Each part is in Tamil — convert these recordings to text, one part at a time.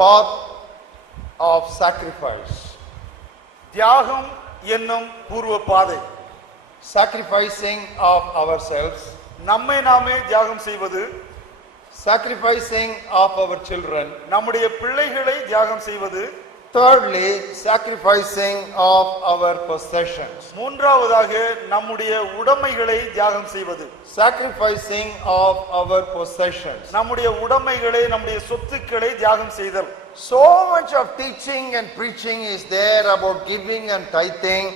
path of sacrifice. தியாகம் என்னும் பூர்வ பாதை. Sacrificing of ourselves, நம்மை நாமே தியாகம் செய்வது, sacrificing of our children. நம்முடைய பிள்ளைகளை தியாகம் செய்வது. Thirdly, sacrificing of our possessions. மூன்றாவதாக நம்முடைய உடைமைகளை தியாகம் செய்வது. Sacrificing of our possessions. நம்முடைய உடைமைகளை, நம்முடைய சொத்துக்களை தியாகம் செய்தல். So much of teaching and preaching is there about giving and tithing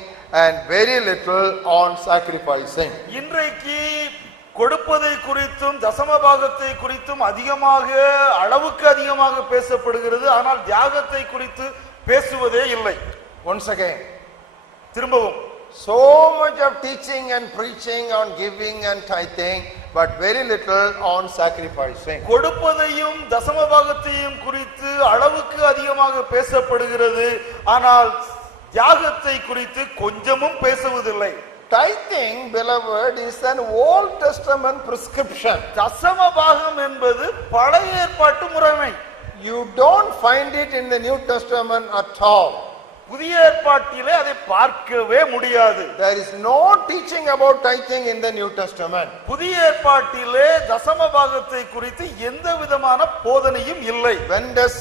and very little on sacrificing. இன்றைக்கு கொடுப்பதை குறித்தும் தசமபாகத்தை குறித்தும் அதிகமாக, அளவுக்கு அதிகமாக பேசப்படுகிறது. ஆனால் தியாகத்தை குறித்து பேசுவதே இல்லை. Once again, திரும்பவும் so much of teaching and preaching on giving and tithing, but very little on sacrificing. கொடுப்பதையும் தசமபாகத்தையும் குறித்து அளவுக்கு அதிகமாக பேசப்படுகிறது. ஆனால் தியாகத்தை குறித்து கொஞ்சமும் பேசுவதில்லை. Tithing, beloved, is an Old Testament prescription. தசமபாகம் என்பது பழைய ஏற்பாட்டு முறைமை. You don't find it in the New Testament at all. புதிய ஏற்பாட்டிலே அதை பார்க்கவே முடியாது. There is no teaching about tithing in the New Testament. புதிய ஏற்பாட்டிலே தசமபாகத்தை குறித்து எந்த விதமான போதனையும் இல்லை. When does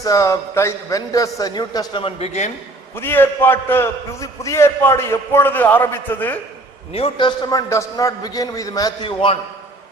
the New Testament begin? புதிய ஏற்பாடு எப்பொழுது ஆரம்பித்தது? New Testament does not begin with Matthew 1.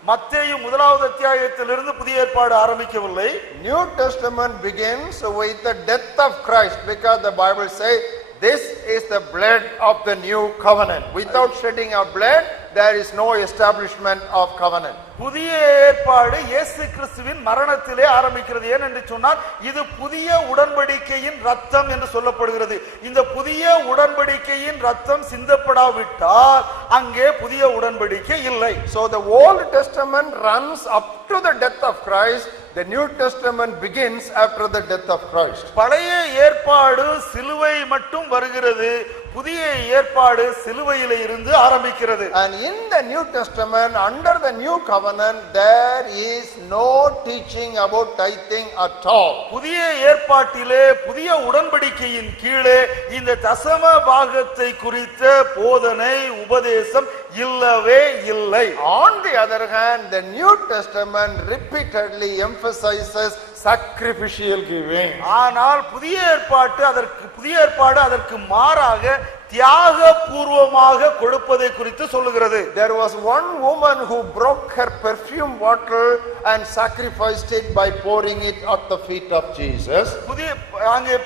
மத்தேயு முதலாவது அத்தியாயத்திலிருந்து புதிய ஏற்பாடு ஆரம்பிக்கவில்லை. New Testament begins with the death of Christ, because the Bible says this is the blood of the new covenant. Without shedding of blood, there is no establishment of covenant. புதிய ஏற்பாடு இயேசு கிறிஸ்துவின் மரணத்திலே ஆரம்பிக்கிறது. ஏன் என்று சொன்னால் இது புதிய உடன்படிக்கையின் ரத்தம் என்று சொல்லப்படுகிறது. இந்த புதிய உடன்படிக்கையின் ரத்தம் சிந்தப்படாவிட்டால் அங்கே புதிய உடன்படிக்கை இல்லை. So the Old Testament runs up to the death of Christ. The New Testament begins after the death of Christ. பழைய ஏற்பாடு சிலுவை மட்டும் வருகிறது. புதிய ஏற்பாடு சிலுவையிலே இருந்து ஆரம்பிக்கிறது. And in the New Testament, under the new covenant, there is no teaching about tithing at all. புதிய ஏற்பாட்டிலே, புதிய உடன்படிக்கையின் கீழே இந்த தசம பாகத்தை குறித்த போதனை, உபதேசம் இல்லவே இல்லை. On the other hand, the New Testament repeatedly emphasizes sacrificial giving. ஆனால் புதிய ஏற்பாடு அதற்கு மாறாக தியாக பூர்வமாக கொடுப்பதை குறித்து சொல்லுகிறது. There was one woman who broke her perfume bottle and sacrificed it by pouring it at the feet of Jesus. அங்கே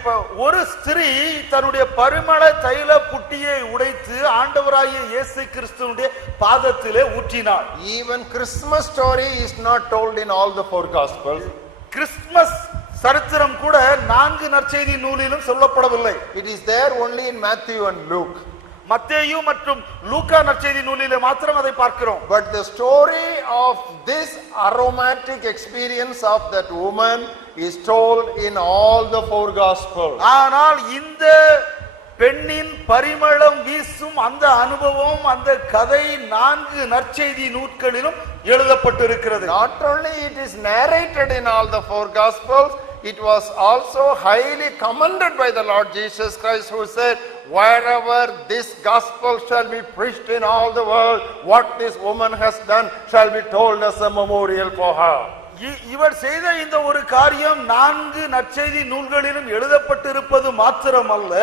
ஒரு ஸ்திரீ தன்னுடைய பரிமள தைல புட்டியை உடைத்து ஆண்டவராகிய இயேசு கிறிஸ்துவினுடைய பாதத்திலே ஊற்றினாள். Even Christmas story is not told in all the four gospels. Christmas சரித்திரம் கூட 4 நற்செய்தி நூலிலும் சொல்லப்படவில்லை. It is there only in Matthew and Luke. மத்தேயு மற்றும் லூக்கா நற்செய்தி நூலிலே மாத்திரம் அதை பார்க்கிறோம். But the story of this aromatic experience of that woman is told in all the four gospels. ஆனால் இந்த பெண்ணின் பரிமளம் வீசும் அந்த அனுபவம், அந்த கதை 4 நற்செய்தி நூல்களிலும் எழுதப்பட்டிருக்கிறது. Not only it is narrated in all the four gospels, it was also highly commended by the Lord Jesus Christ, who said, wherever this gospel shall be preached in all the world, what this woman has done shall be told as a memorial for her. இவர் செய்த இந்த ஒரு காரியம் 4 நற்செய்தி நூல்களிலும் எழுதப்பட்டிருப்பது மாத்திரமல்ல,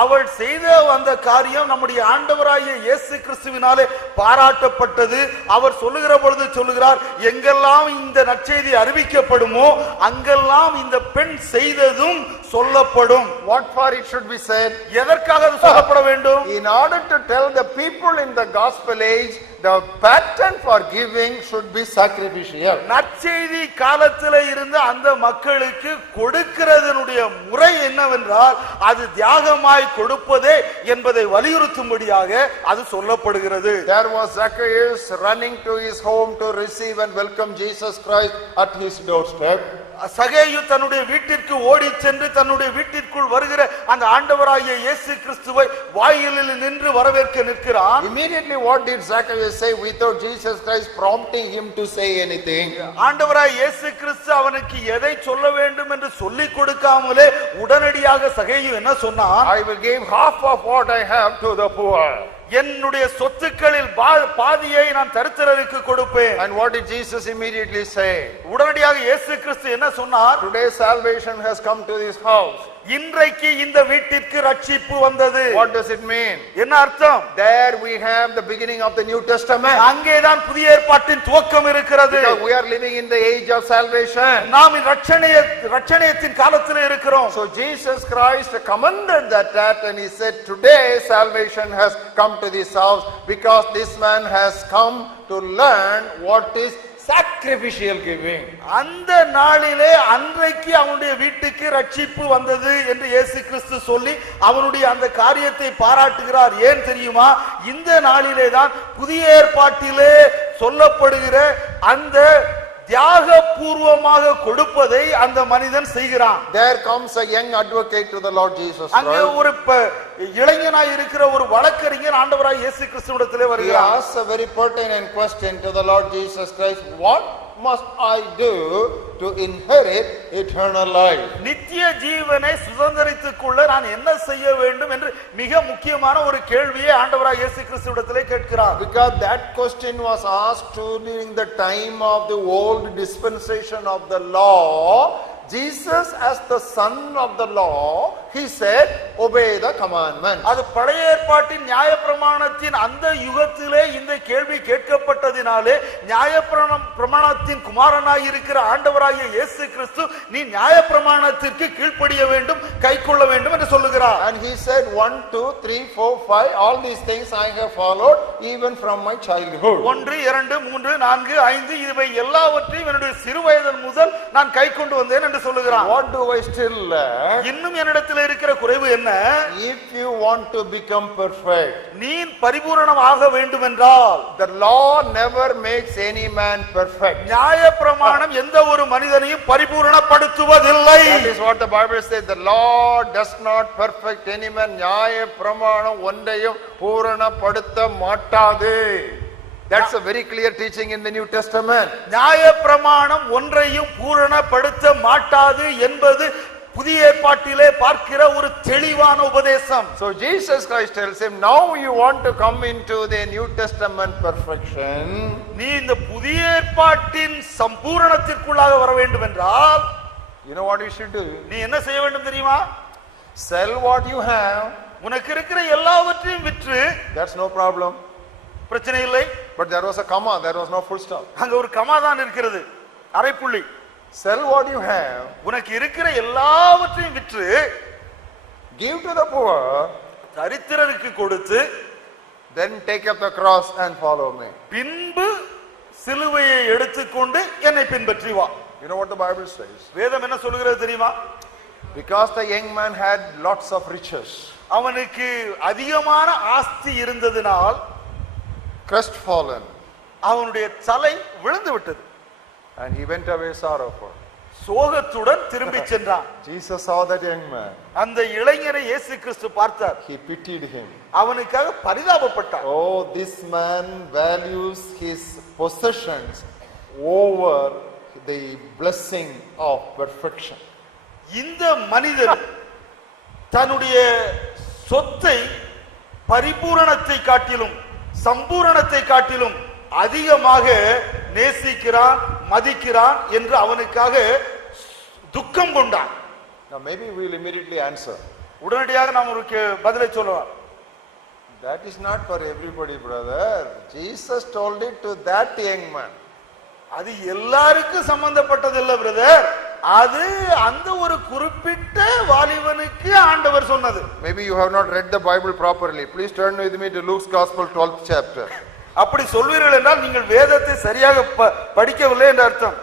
அவள் செய்த அந்த காரியம் நம்முடைய ஆண்டவராகிய இயேசு கிறிஸ்துவினாலே பாராட்டப்பட்டது. அவர் சொல்லுகிற பொழுது சொல்லுகிறார், எங்கெல்லாம் இந்த நற்செய்தி அறிவிக்கப்படுமோ அங்கெல்லாம் இந்த பெண் செய்ததும் சொல்லப்படும். What for it should be said? எதற்காக அது சொல்லப்பட வேண்டும்? In order to tell the people in the gospel age, the pattern for giving should be sacrificial. நற்செய்தி காலத்திலே இருந்த அந்த மக்களுக்கு கொடுக்கிறதனுடைய முறை என்னவென்றால் அது தியாகமாய் கொடுப்பதே என்பதை வலியுறுத்தும்படியாக அது சொல்லப்படுகிறது. There was Zacchaeus running to his home to receive and welcome Jesus Christ at his doorstep. சகேயு தன்னுடைய வீட்டிற்கு ஓடி சென்று தன்னுடைய வீட்டிற்குள் வருகிற அந்த ஆண்டவராகிய இயேசு கிறிஸ்துவை வாயிலில் நின்று வரவேற்க நிற்கிறான். Immediately what did Zacchaeus say without Jesus Christ prompting him to say anything? ஆண்டவராகிய இயேசு கிறிஸ்து அவனுக்கு எதை சொல்ல வேண்டும் என்று சொல்லிக் கொடுக்காமலே உடனடியாக சகேயு என்ன சொன்னான்? I will give half of what I have to the poor. என்னுடைய சொத்துக்களில் பாதியை நான் தரித்திரருக்கு கொடுப்பேன். And what did Jesus immediately say? உடனடியாக இயேசு கிறிஸ்து என்ன சொன்னார்? Today salvation has come to this house. இன்றைக்கு இந்த வீட்டிற்கு ரட்சிப்பு வந்தது. What does it mean? என்ன அர்த்தம்? There we have the beginning of the New Testament. அங்கேதான் புதிய ஏற்பாட்டின் துவக்கம் இருக்கிறது. Because we are living in the age of salvation. நாம் ரட்சணியத்தின் காலத்தில் இருக்கிறோம். So Jesus Christ commended that and he said, today salvation has come to this house because this man has come to learn what is sacrificial giving. அந்த நாளிலே அன்றைக்கு அவனுடைய வீட்டுக்கு ரட்சிப்பு வந்தது என்று இயேசு கிறிஸ்து சொல்லி அவனுடைய அந்த காரியத்தை பாராட்டுகிறார். ஏன் தெரியுமா? இந்த நாளிலே தான் புதிய ஏற்பாட்டிலே சொல்லப்படுகிற அந்த தியாகபூர்வமாக கொடுப்பதை அந்த மனிதன் செய்கிறான். There comes a young advocate to the Lord Jesus அங்கே Christ. ஒரு இளைஞனாய் இருக்கிற ஒரு வழக்கறிஞர் ஆண்டவராய் இயேசு கிறிஸ்துவிடத்திலே He வருகிறார். asks a very pertinent question to the Lord Jesus Christ. What must I do to inherit eternal life? நித்திய ஜீவனை சுதந்தரித்துக் கொள்ள நான் என்ன செய்ய வேண்டும் என்று மிக முக்கியமான ஒரு கேள்வியை ஆண்டவராய் இயேசு கிறிஸ்துவிடத்திலே கேட்கிறார். Because that question was asked during the time of the old dispensation of the law. Jesus, as the son of the law, he said, obey the commandment. அது பழைய ஏற்பாட்டின் நியாயப்பிரமாணத்தின் அந்த யுகத்திலே இந்த கேள்வி கேட்கப்பட்டதினாலே நியாயப்பிரமாணத்தின் குமாரனாய் இருக்கிற ஆண்டவராகிய இயேசு கிறிஸ்து நீ நியாயப்பிரமாணத்திற்கு கீழ்ப்படிய வேண்டும், கைக்கொள்ள வேண்டும் என்று சொல்லுகிறார். And he said 1 2 3 4 5 all these things I have followed even from my childhood. 1 2 3 4 5 இவை எல்லாவற்றையும் என்னுடைய சிறுவயது முதல் நான் கைக்கொண்டு வந்தேன் என்று சொல்லுகிறார். What do I still lack? இன்னும் என்னிடத்தில் இருக்கிற குறைவு என்ன? If you want to become perfect, நீ பரிபூரணமாக வேண்டும் என்றால் the law never makes any man perfect. நியாயப்பிரமாணம் எந்த ஒரு மனிதனையும் பரிபூரணப்படுத்துவதில்லை. That is what the Bible says. The law does not perfect any man. நியாயப்பிரமாணம் ஒன்றையும் பூரணப்படுத்த மாட்டாது. That's a very clear teaching in the New Testament. நியாயப்பிரமாணம் ஒன்றையும் பூரணப்படுத்த மாட்டாது என்பது புதிய ஏற்பாட்டிலே பார்க்கிற ஒரு தெளிவான உபதேசம். So Jesus Christ tells him, now you want to come into the New Testament perfection. நீ இந்த புதிய ஏற்பாட்டின் சம்பூரணத்திற்குள்ளாக வர வேண்டும் என்றால் you know what you should do? நீ என்ன செய்ய வேண்டும் தெரியுமா? Sell what you have. உனக்கு இருக்கிற எல்லாவற்றையும் விற்று. That's no problem. பிரச்சனை இல்லை. But there was a comma, there was no full stop. அங்க ஒரு கமா தான் இருக்கிறது, அரைப்புள்ளி. Sell what you have. உனக்கு இருக்கிற எல்லாவற்றையும் விற்று. Give to the poor. தரித்திரருக்கு கொடுத்து. Then take up the cross and follow me. பின்பு சிலுவையை எடுத்துக்கொண்டு என்னை பின்பற்றி வா. You know what the Bible says? வேதம் என்ன சொல்கிறது தெரியுமா? Because the young man had lots of riches. அவனுக்கு அதிகமான ஆஸ்தி இருந்ததினால் crestfallen, அவனுடைய தலை விழுந்து விட்டது. and he went away sorrowful. சோகத்துடன் திரும்பி சென்றான். Jesus saw that young man. அந்த இளைஞரை இயேசு கிறிஸ்து பார்த்தார். He pitied him. அவனுக்காக பரிதாபப்பட்டார். Oh, this man values his possessions over the blessing of perfection. இந்த மனிதன் தன்னுடைய சொத்தை பரிபூரணத்தை காட்டிலும் சம்பூரணத்தை காட்டிலும் அதிகமாக நேசிக்கிறான், மதிக்கிறான் என்று அவனுக்காக துக்கம் கொண்டான். Now maybe we will immediately answer. உடனடியாக நாம் ஒரு பதிலை சொல்லலாம். That is not for everybody, brother. Jesus told it to that young man. அது எல்லாருக்கும் சம்பந்தப்பட்டதில்லை பிரதர். அது அந்த ஒரு குறிப்பிட்ட வாலிபனுக்கு ஆண்டவர் சொன்னது. Maybe you have not read the Bible properly. Please turn with me to Luke's Gospel 12th chapter. அப்படி சொல்வீர்கள் என்றால் நீங்கள் வேதத்தை சரியாக படிக்கவில்லை என்று அர்த்தம்.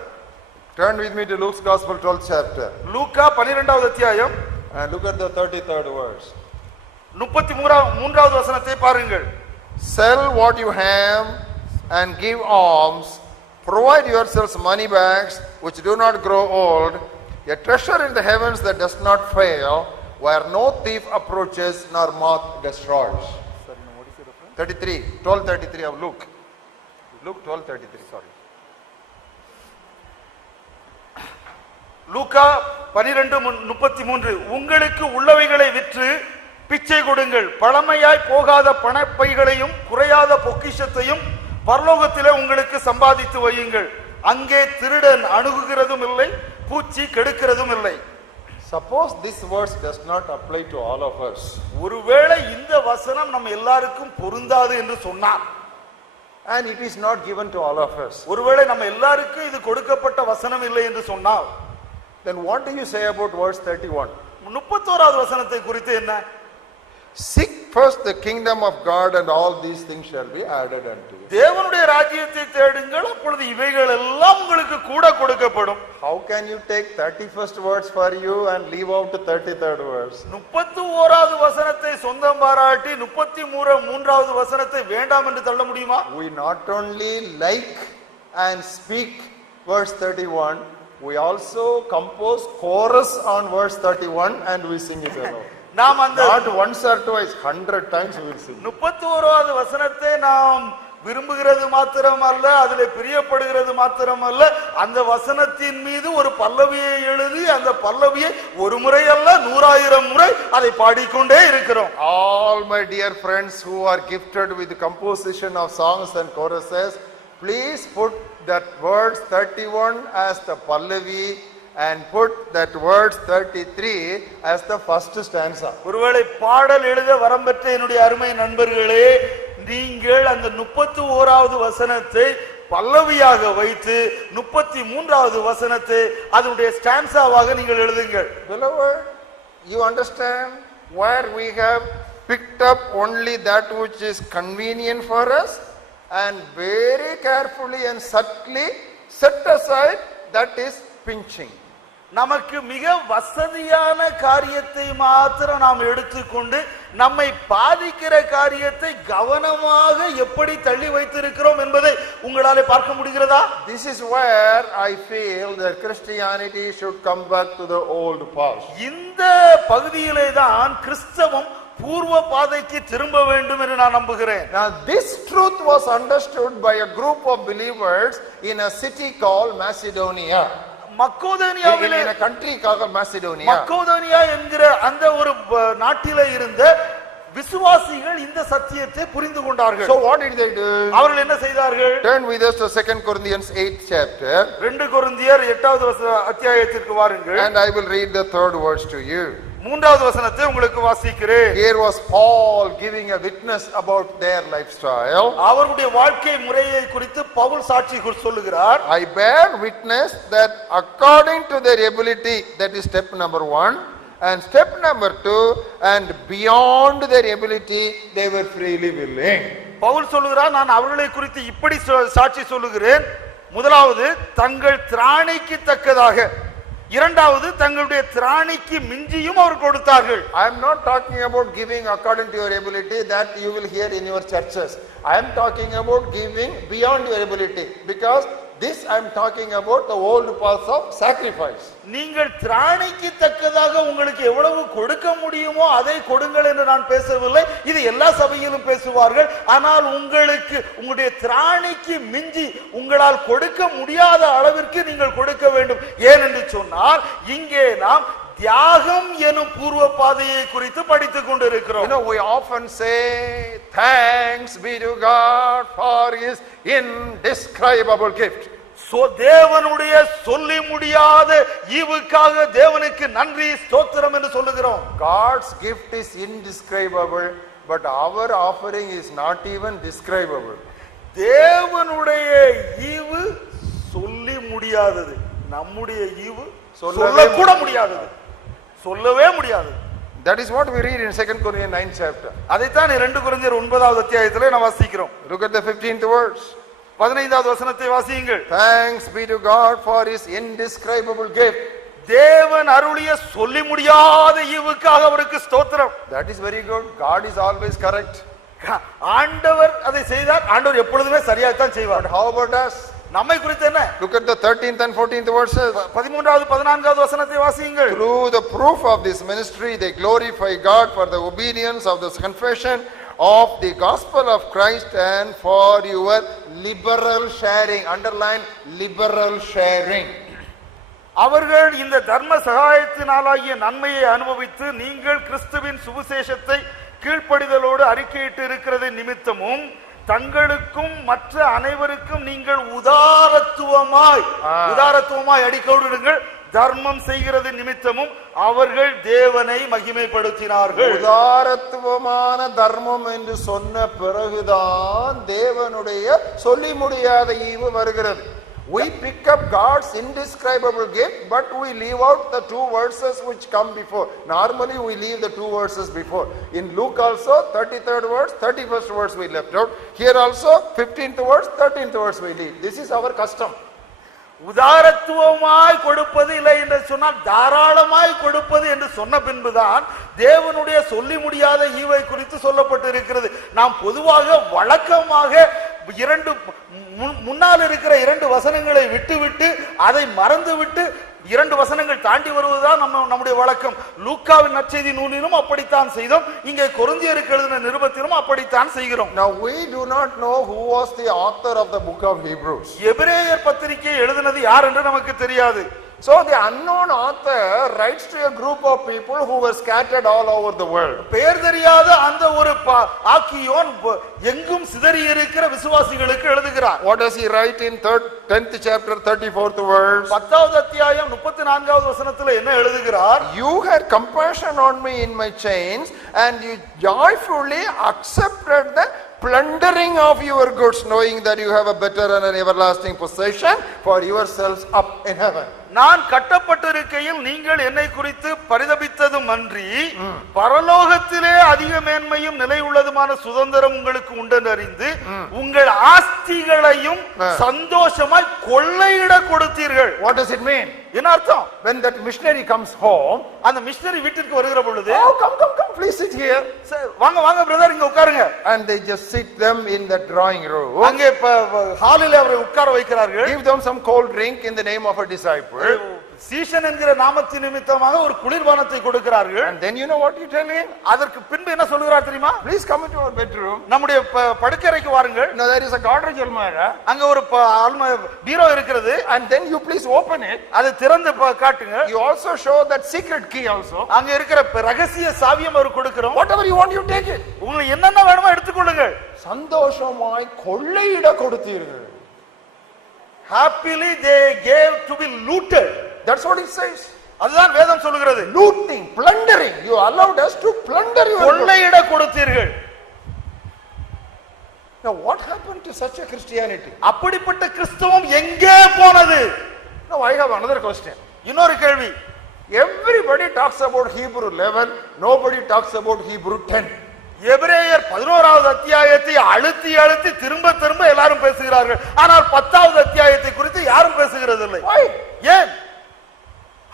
Turn with me to Luke's Gospel 12th chapter. லூக்கா 12வது அத்தியாயம் And look at the 33rd verse. 33வது வசனத்தை பாருங்கள். Sell what you have and give alms. Provide yourselves money bags which do not grow old, a treasure in the heavens that does not fail, where no thief approaches nor moth destroys. 33, 12:33 of Luke. Luke 12:33, sorry. லூக்கா 12:33 உங்களுக்கு உள்ளவைகளை விற்று பிச்சை கொடுங்கள், பழமையாய் போகாத பணப்பைகளையும் குறையாத பொக்கிஷத்தையும் பரலோகத்திலே உங்களுக்கு சம்பாதித்து வையுங்கள், அங்கே திருடன் அணுகுகிறதும் இல்லை, பூச்சி கெடுக்கிறதும் இல்லை. Suppose this verse does not apply to all of us. ஒருவேளை இந்த வசனம் நம்ம எல்லாருக்கும் பொருந்தாது என்று சொன்னார், And it is not given to all of us. ஒருவேளை நம்ம எல்லாருக்கும் இது கொடுக்கப்பட்ட வசனம் இல்லை என்று சொன்னால், Then what do you say about verse 31? 31வது வசனத்தை குறித்து என்ன? Seek first the kingdom of God and all these things shall be added unto you. தேவனுடைய ராஜ்யத்தை தேடுங்கள், அப்பொழுது இவைகள் எல்லாம் உங்களுக்கு கூட கொடுக்கப்படும். How can you take 31st verse for you and leave out the 33rd verse? 31வது வசனத்தை சொந்தம் பாராட்டி 33வது வசனத்தை வேண்டாம் என்று தள்ள முடியுமா? We not only like and speak verse 31, we also compose chorus on verse 31 and we sing it alone. நாம் அந்த Not once or twice, 100 times we will sing. 31வது வசனத்தை நாம் விரும்புகிறது மாத்திரமல்ல, அதிலே பிரியப்படுகிறது மாத்திரமல்ல, அந்த வசனத்தின் மீது ஒரு பல்லவியை எழுதி அந்த பல்லவியை ஒரு முறை அல்ல 100,000 முறை அதை பாடிக்கொண்டே இருக்கிறோம். All my dear friends who are gifted with the composition of songs and choruses, please put that verse 31 as the pallavi and put that verse 33 as the first stanza. ஒருவேளை பாடல் எழுத வரம் பெற்ற என்னுடைய அருமை நண்பர்களே, நீங்கள் அந்த 31வது வசனத்தை பல்லவியாக வைத்து 33வது வசனத்தை அதனுடைய ஸ்டான்சாவாக நீங்கள் எழுதுங்கள். Beloved, you understand where we have picked up only that which is convenient for us and very carefully and subtly set aside that is pinching. நமக்கு மிக வசதியான காரியத்தை மாத்திரம் நாம் எடுத்துக்கொண்டு நம்மை பாதிக்கிற காரியத்தை கவனமாக எப்படி தள்ளி வைத்திருக்கிறோம் என்பதை உங்களாலே பார்க்க முடிகிறதா? This is where I feel that Christianity should come back to the old path. இந்த பகுதியிலே தான் கிறிஸ்தவம் பூர்வ பாதைக்கு திரும்ப வேண்டும் என்று நான் நம்புகிறேன். Now this truth was understood by a group of believers in a city called Macedonia. மக்கோதோனியாவிலே in a country called Macedonia. மக்கோதோனியா என்கிற அந்த ஒரு நாட்டிலே இருந்த விசுவாசிகள் இந்த சத்தியத்தை புரிந்து கொண்டார்கள். So what did they do? அவர்கள் என்ன செய்தார்கள்? Turn with us to 2 Corinthians 8th chapter. 2 கொரிந்தியர் 8வது அத்தியாயத்திற்கு வாருங்கள். And I will read the 3rd verse to you. 3வது வசனத்தை உங்களுக்கு வாசிக்கிறேன். Here was Paul giving a witness about their lifestyle. அவருடைய வாழ்க்கை முறையை குறித்து பவுல் சாட்சி சொல்லுகிறார். I bear witness that according to their ability, that is step number 1, and step number 2, and beyond their ability, they were freely willing. Pavul சொல்லுகிறார், நான் அவர்களை குறித்து இப்படி சாட்சி சொல்லுகிறேன். முதலாவது, தங்கள் திராணிக்கு தக்கதாக. இரண்டாவது, தங்களுடைய திராணிக்கு மிஞ்சியும் அவர் கொடுத்தார்கள். I am not talking about giving according to your ability that you will hear in your churches. I am talking about giving beyond your ability, because this I am talking about the old paths of sacrifice. நீங்கள் திராணிக்கு தக்கதாக உங்களுக்கு எவ்வளவு கொடுக்க முடியுமோ அதை கொடுங்கள் என்று நான் பேசவில்லை. இது எல்லா சபையிலும் பேசுவார்கள். ஆனால் உங்களுக்கு உங்களுடைய திராணிக்கு மிஞ்சி உங்களால் கொடுக்க முடியாத அளவிற்கு நீங்கள் கொடுக்க வேண்டும். ஏனென்று சொன்னால் இங்கே நாம் தியாகம் எனும் பூர்வ பாதையை குறித்து படித்துக் கொண்டிருக்கிறோம். You know, we often say thanks be to God for his indescribable gift. தேவனுடைய சொல்லி முடியாத ஈவுக்காக தேவனுக்கு நன்றி ஸ்தோத்திரம் என்று சொல்லுகிறோம். God's gift is indescribable, but our offering is not even describable. தேவனுடைய ஈவு சொல்லி முடியாதது, நம்முடைய ஈவு சொல்ல கூட முடியாதது, சொல்லவே முடியாது. That is what we read in 2 Corinthians 9th chapter. அதைத்தான் 2 கொரிந்தியர் 9வது அத்தியாயத்திலே நாம் வாசிக்கிறோம். Look at the 15th verse. 15வது வசனத்தை வாசியுங்கள். Thanks be to God for his indescribable gift. தேவன் அருளிய சொல்லி முடியாத ஈவுக்காக அவருக்கு ஸ்தோத்திரம். That is very good. God is always correct. ஆண்டவர் அதை செய்தார். ஆண்டவர் எப்பொழுதுமே சரியாகத்தான் செய்வார். But how about us? நம்மை குறித்து என்ன? Look at the 13th and 14th verses. 13வது 14வது வசனத்தை வாசியுங்கள். Through the proof of this ministry, they glorify God for the obedience of this confession of the gospel of Christ and for your liberal sharing. Underline liberal sharing. அவர்கள் இந்த தர்ம சகாயத்தினாலாகிய நன்மையை அனுபவித்து நீங்கள் கிறிஸ்துவின் சுவிசேஷத்தை கீழ்ப்படிதலோடு அறிக்கையிட்டு இருக்கிறது நிமித்தமும் தங்களுக்கும் மற்ற அனைவருக்கும் நீங்கள் உதாரத்துவமாய் அடிக்கோடிடுங்கள் தர்மம் செய்கிறது நிமித்தமும் அவர்கள் தேவனை மகிமைப்படுத்தினார்கள். உதாரத்துவமான தர்மம் என்று சொன்ன பிறகுதான் தேவனுடைய சொல்லி முடியாத ஈவு வருகிறது. We pick up God's indescribable gift, but we leave out the two verses which come before. Normally we leave the two verses before. In Luke also, 33rd verse, 31st verse we left out. Here also, 15th verse, 13th verse we leave. This is our custom. உதாரத்துவமாய் கொடுப்பது இல்லை என்று சொன்னால் தாராளமாய் கொடுப்பது என்று சொன்ன பின்புதான் தேவனுடைய சொல்லி முடியாத ஈவை குறித்து சொல்லப்பட்டு இருக்கிறது. நாம் பொதுவாக வழக்கமாக முன்னால் இருக்கிற 2 வசனங்களை விட்டுவிட்டு அதை மறந்துவிட்டு 2 வசனங்கள் தாண்டி வருவதுதான் நம்முடைய வழக்கம். லூக்காவின் நற்செய்தி நூலிலும் அப்படித்தான் செய்தோம். இங்கே கொரிந்தியருக்கு எழுதின நிருபத்திலும் அப்படித்தான் செய்கிறோம். Now we do not know who was the author of the book of Hebrews. எபிரேயர் பத்திரிகை எழுதினது யார் என்று நமக்கு தெரியாது. So the unknown author writes to a group of people who were scattered all over the world. பெயர் தெரியாத அந்த ஒரு ஆக்கியோன் எங்கும் சிதறி இருக்கிற விசுவாசிகளுக்கு எழுதுகிறார். What does he write in 10th chapter 34th verse? 10வது அத்தியாயம் 34வது வசனத்தில் என்ன எழுதுகிறார்? You had compassion on me in my chains and you joyfully accepted the plundering of your goods, knowing that you have a better and an everlasting possession for yourselves up in heaven. நான் கட்டப்பட்டிருக்கையில் நீங்கள் என்னை குறித்து பரிதபித்ததும் அன்றி பரலோகத்திலே அதிக மேன்மையும் நிலை உள்ளதுமான சுதந்திரம் உங்களுக்கு உண்டென்று அறிந்து உங்கள் ஆஸ்திகளையும் சந்தோஷமாய் கொள்ளையிட கொடுத்தீர்கள். What does it mean? என்ன அர்த்தம்? When that missionary comes home, அந்த மிஷனரி வீட்டுக்கு வருகிற பொழுது, oh come please sit here, வாங்க வாங்க பிரதர் இங்க உட்காருங்க, and they just sit them in the drawing room. அங்கே ஹாலிலே அவரை உட்கார வைக்கிறார்கள். Give them some cold drink in the name of a disciple. சீஷன் என்கிற நாமத்தின் நிமித்தமாக ஒரு குளிர்பானத்தை கொடுக்கிறார்கள். And then you know what you tell him? அதற்கு பின்பு என்ன சொல்கிறார் தெரியுமா? Please come into our bedroom. நம்முடைய படுக்கறைக்கு வாருங்கள். Now there is a Godrej almirah. அங்க ஒரு பீரோ இருக்கிறது. And then you please open it. அதை திறந்து காட்டுங்க. You also show that secret key also. அங்க இருக்கிற ரகசிய சாவியம் அவர் கொடுக்கிறோம். Whatever you want, you take it. உங்களுக்கு என்னென்ன வேணுமோ எடுத்துக்கொள்ளுங்கள். சந்தோஷமாய் கொள்ளையிட கொடுத்தீர்கள். Happily they gave to be looted. That's what it says. அதுதான் வேதம் சொல்கிறது. Looting, plundering. You allowed us to plunder you. கொள்ளையிட கொடுத்தீர்கள். Now what happened to such a Christianity? அப்படிப்பட்ட கிறிஸ்தவம் எங்கே போனது? Now I have another question. இன்னொரு கேள்வி. Everybody talks about Hebrew 11, nobody talks about Hebrew 10. எபிரேயர் 11வது அத்தியாயத்தை அழுத்தி அழுத்தி திரும்ப திரும்ப எல்லாரும் பேசுகிறார்கள். ஆனால் 10வது அத்தியாயத்தை குறித்து யாரும் பேசுகிறது இல்லை. Why? ஏன்?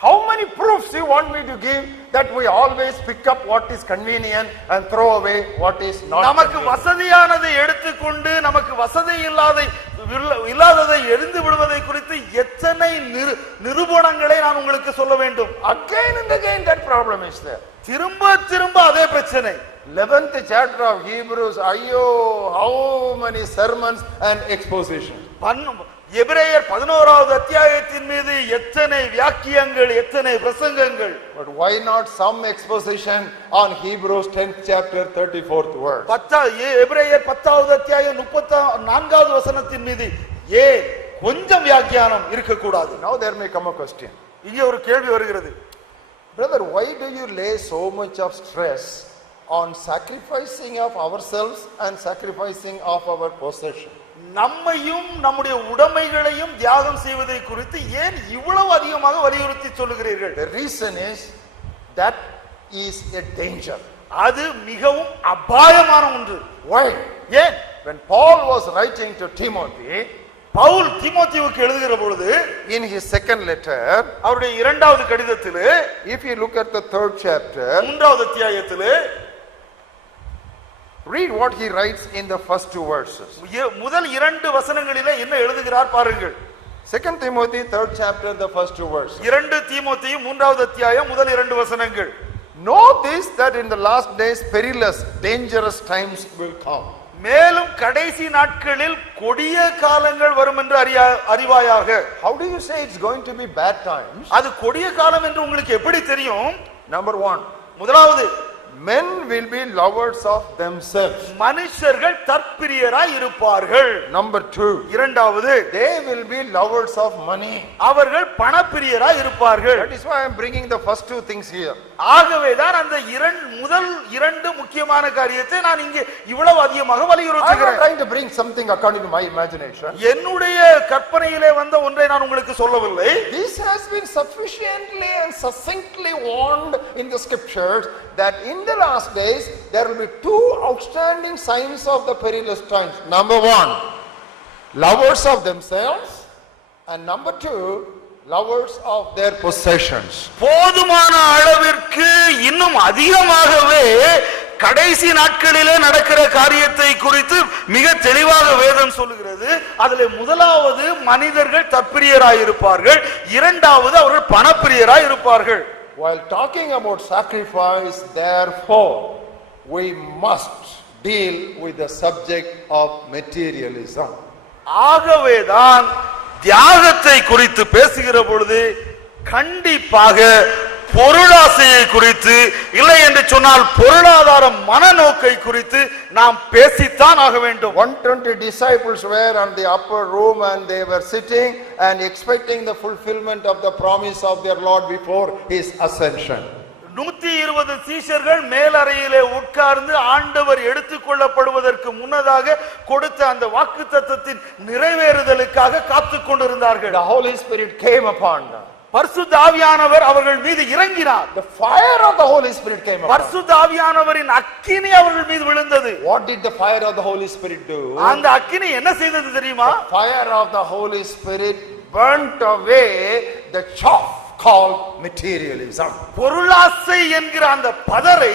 How many proofs you want me to give that we always pick up what is convenient and throw away what is not? நமக்கு வசதியானதை எடுத்துக்கொண்டு நமக்கு வசதி இல்லாததை எரிந்து விடுவதை குறித்து எத்தனை நிரூபணங்களை நான் உங்களுக்கு சொல்ல வேண்டும்? Again and again that problem is there. திரும்ப திரும்ப அதே பிரச்சனை. 11th chapter of Hebrews, ayyo, how many sermons and exposition. எபிரேயர் 11வது அத்தியாயத்தின் மீது எத்தனை வியாக்கியங்கள், எத்தனை பிரசங்கங்கள். But why not some exposition on Hebrews 10th chapter 34th verse? எபிரேயர் 10வது அத்தியாயம் 34வது வசனத்தின் மீது ஏன் கொஞ்சம் வியாக்கியானம் இருக்க கூடாது? Now there may come a question. இங்கே ஒரு கேள்வி வருகிறது. Brother, why do you lay so much of stress on sacrificing of ourselves and sacrificing of our possession? நம்மையும் நம்முடைய உடைமைகளையும் தியாகம் செய்வதை குறித்து ஏன் இவ்வளவு அதிகமாக வலியுறுத்தி சொல்லுகிறீர்கள்? The reason is that is a danger. அது மிகவும் அபாயமான ஒன்று. Why? ஏன்? When Paul was writing to Timothy, Pavul தீமோத்தேயுவுக்கு எழுதுகிற பொழுது, in his second letter, அவருடைய 2வது கடிதத்திலே, if you look at the 3rd chapter, 3வது அத்தியாயத்திலே Read what he writes in the first two verses. முதல் 2 வசனங்களிலே என்ன எழுதுகிறார் பாருங்கள். 2 Timothy 3rd chapter, the first two verses. 2 தீமோத்தேயு 3வது அத்தியாயம் முதல் 2 வசனங்கள். Know this, that in the last days perilous, dangerous times will come. மேலும் கடைசி நாட்களில் கொடிய காலங்கள் வரும் என்று அறிவாயாக. How do you say it's going to be bad times? அது கொடிய காலம் என்று உங்களுக்கு எப்படி தெரியும்? Number 1, முதலாவது, men will be lovers of themselves. மனுஷர்கள் தற்பிரியராய் இருப்பார்கள். Number 2, இரண்டாவது, they will be lovers of money. அவர்கள் பணப்பிரியராய் இருப்பார்கள். That is why I am bringing the first two things here. ஆகவேதான் அந்த முதல் 2 முக்கியமான காரியத்தை நான் இங்கே இவ்வளவு அதிகமாக I am not வலியுறுத்துகிறேன். trying to bring something according to my imagination. என்னுடைய கற்பனையிலே வந்த ஒன்றை நான் உங்களுக்கு சொல்லவில்லை. This has been sufficiently and succinctly warned in the scriptures that in the last days there will be 2 outstanding signs of the perilous times. Number 1, lovers of themselves, and number 2, lovers of their possessions. போதுமான அளவிற்கு இன்னும் அதிகமாகவே கடைசி நாட்களிலே நடக்கிற காரியத்தை குறித்து மிக தெளிவாக வேதம் சொல்லுகிறது. அதிலே முதலாவது மனிதர்கள் தற்பிரியராய் இருப்பார்கள், இரண்டாவது அவர்கள் பணப்பிரியராய் இருப்பார்கள். While talking about sacrifice, therefore, we must deal with the subject of materialism. ஆகவேதான் தியாகத்தை குறித்து பேசுகிற பொழுது கண்டிப்பாக பொருளாசையை குறித்து, இல்லை என்று சொன்னால் பொருளாதார மனநோக்கை குறித்து நாம் பேசித்தான் ஆக வேண்டும். 120 disciples were on the upper room and they were sitting and expecting the fulfillment of the promise of their Lord before his ascension. 120 சீஷர்கள் மேலறையிலே உட்கார்ந்து ஆண்டவர் எடுத்துக்கொள்ளப்படுவதற்கு முன்னதாக கொடுத்த அந்த வாக்குத்தத்தத்தின் நிறைவேறுதலுக்காக காத்துக் கொண்டிருந்தார்கள். The Holy Spirit came upon them. பரிசுத்த ஆவியானவர் அவர்கள் மீது இறங்கினார். The fire of the Holy Spirit came upon them. பரிசுத்த ஆவியானவரின் அக்கினி அவர்கள் மீது விழுந்தது. What did the fire of the Holy Spirit do? அந்த அக்கினி என்ன செய்தது தெரியுமா? The fire of the Holy Spirit burnt away the chaff called materialism. பொருளாசை என்கிற அந்த பதரை,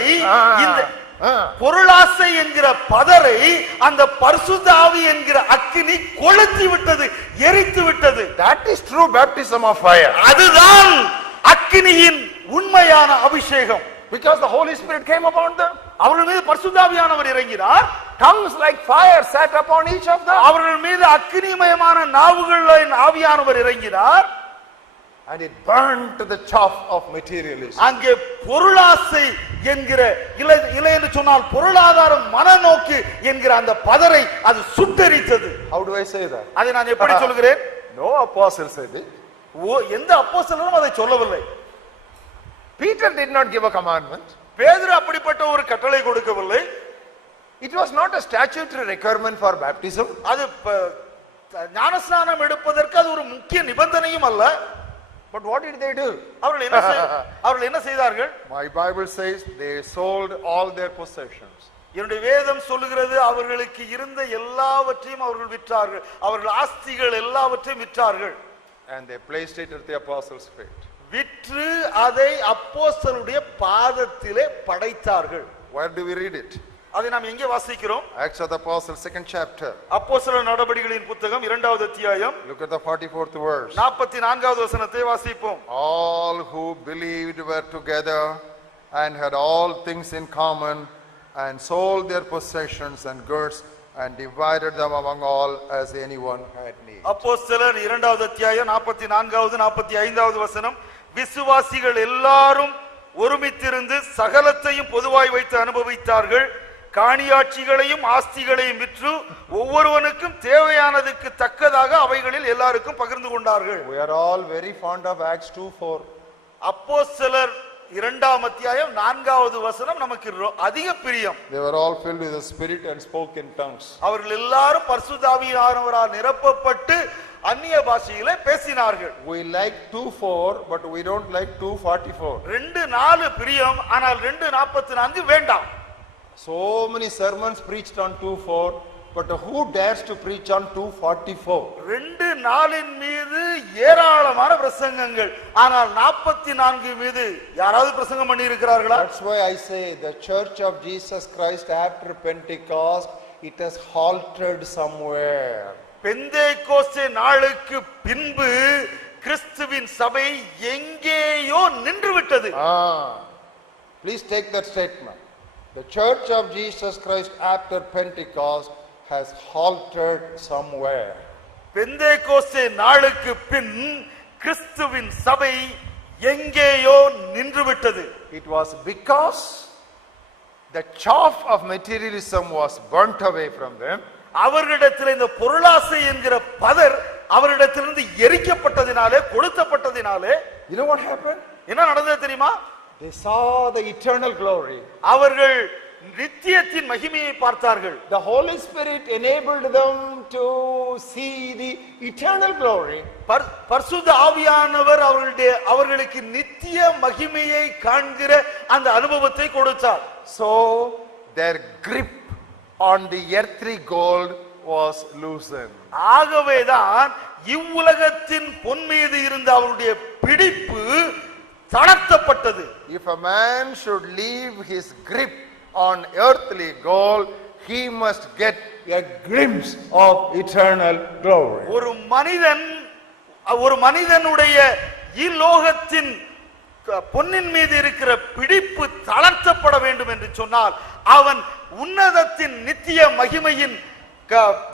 இந்த பொருளாசை என்கிற பதரை அந்த பரிசுத்த ஆவி என்கிற அக்கினி கொளுத்தி விட்டது, எரித்து விட்டது. That is true baptism of fire. அதுதான் அக்கினியின் உண்மையான அபிஷேகம். Because the Holy Spirit came upon them. அவர்கள் மீது பரிசுத்த ஆவியானவர் இறங்கினார். Tongues like fire sat upon each of them. அவர்கள் மீது அக்கினிமயமான நாவுகளின் ஆவியானவர் இறங்கினார். And it burned the chaff of materialism. அங்கே பொருளாசை என்கிற, இல்லை என்று சொன்னால் பொருளாதார மனநோக்கு என்கிற அந்த பதரை அது சுட்டெரித்தது. How do I say that? அதை நான் எப்படி சொல்கிறேன்? No apostle said it. எந்த அப்போஸ்தலரும் அதை சொல்லவில்லை. Peter did not give a commandment. பேதுரு அப்படிப்பட்ட ஒரு கட்டளை கொடுக்கவில்லை. It was not a statutory requirement for baptism. அது ஞானஸ்நானம் எடுப்பதற்கு அது ஒரு முக்கிய நிபந்தனையும் அல்ல. But what did they do? அவர்கள் என்ன செய்தார்கள்? My Bible says they sold all their possessions. என்னுடைய வேதம் சொல்லுகிறது அவர்களுக்கு இருந்த எல்லாவற்றையும் அவர்கள் விற்றார்கள். அவர்கள் ஆஸ்திகள் எல்லாவற்றையும் விற்றார்கள். And they placed it at the apostles' feet. விற்று அதை அப்போஸ்தலருடைய பாதத்திலே படைத்தார்கள். Where do we read it? அதை நாம் எங்கே வாசிக்கிறோம்? Acts of the Apostles, 2nd chapter. அப்போஸ்தலர் நடபடிகளின் புத்தகம் 2வது அத்தியாயம். Look at the 44th verse. 44வது வசனத்தை வாசிப்போம். All who believed were together and had all things in common and sold their possessions and goods and divided them among all as anyone had need. அப்போஸ்தலர் 2வது அத்தியாயம் 44வது 45வது வசனம். விசுவாசிகள் எல்லாரும் ஒருமித்திருந்து சகலத்தையும் பொதுவாய் வைத்து அனுபவித்தார்கள். காணியாட்சிகளையும் ஆஸ்திகளையும் விற்று ஒவ்வொருவனுக்கும் தேவையானதுக்கு தக்கதாக அவைகளில் எல்லாருக்கும் பகிர்ந்து கொண்டார்கள். We are all very fond of Acts 2:4. அப்போஸ்தலர் 2ஆம் அத்தியாயம் 4வது வசனம் நமக்கு அதிக பிரியம். They were all filled with the Spirit and spoke in tongues. அவர்கள் எல்லாரும் பரிசுத்த ஆவியானவரால் நிரப்பப்பட்டு அந்நிய பாஷையிலே பேசினார்கள். We like 2:4 but we don't like 2:44. 2:4 பிரியம், ஆனால் 2:44 வேண்டாம். So many sermons preached on 2:4 But who dares to preach on 244? 2 நாளின் மீது ஏராளமான பிரசங்கங்கள், ஆனால் 44 மீது யாராவது பிரசங்கம் பண்ணி இருக்கிறார்களா? That's why I say the Church of Jesus Christ after Pentecost, it has halted somewhere. Pentecost நாளுக்கு பின்பு கிறிஸ்துவின் சபை எங்கேயோ நின்று விட்டது. Please take that statement. The Church of Jesus Christ after Pentecost has halted somewhere. Pentecost நாளுக்கு பின் கிறிஸ்துவின் சபை எங்கேயோ நின்று விட்டது. It was because the chaff of materialism was burnt away from them. அவர்களிடத்தில் இந்த பொருளாசை என்கிற பதர் அவரிடத்திலிருந்து எரிக்கப்பட்டதினாலே, கொளுத்தப்பட்டதினாலே, You know what happened? என்ன நடந்தது தெரியுமா? They saw the eternal glory. அவர்கள் நித்தியத்தின் மகிமையை பார்த்தார்கள். The Holy Spirit enabled them to see the eternal glory. பரிசுத்த ஆவியானவர் அவர்களுக்கு நித்திய மகிமையை காண்கிற அந்த அனுபவத்தை கொடுத்தார். So their grip on the earthly gold was loosened. ஆகவேதான் இவ்வுலகத்தின் பொன் மீது இருந்த அவருடைய பிடிப்பு தளர்த்தப்பட்டது. If a man should leave his grip on earthly gold, he must get a glimpse of eternal glory. ஒரு மனிதனுடைய இலோகத்தின் பொன்னின் மீது இருக்கிற பிடிப்பு தளர்த்தப்பட வேண்டும் என்று சொன்னால் அவன் உன்னதத்தின் நித்திய மகிமையின்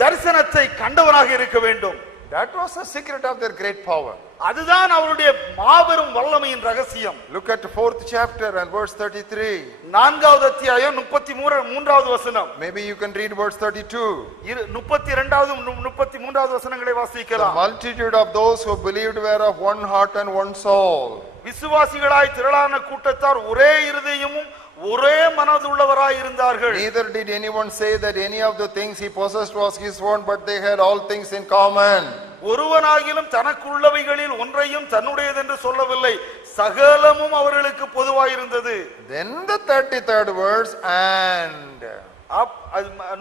தரிசனத்தை கண்டவனாக இருக்க வேண்டும். That was the secret of their great power. அதுதான் அவருடைய மாபெரும் வல்லமையின் ரகசியம். Look at the 4th chapter and verse 33. 4வது அத்தியாயம் 33வது வசனம். Maybe you can read verse 32. 32வது 33வது வசனங்களை வாசிக்கலாம். The multitude of those who believed were of one heart and one soul. விசுவாசிகளாய் திரளான கூட்டத்தார் ஒரே இருதயமும் ஒரே மனதுள்ளவராய் இருந்தார்கள். Neither did anyone say that any of the things he possessed was his own, but they had all things in common. ஒருவனாகிலும் தனக்குள்ளவைகளில் ஒன்றையும் தன்னுடையது என்று சொல்லவில்லை, சகலமும் அவர்களுக்கு பொதுவாய் இருந்தது. Then the 33rd verse, and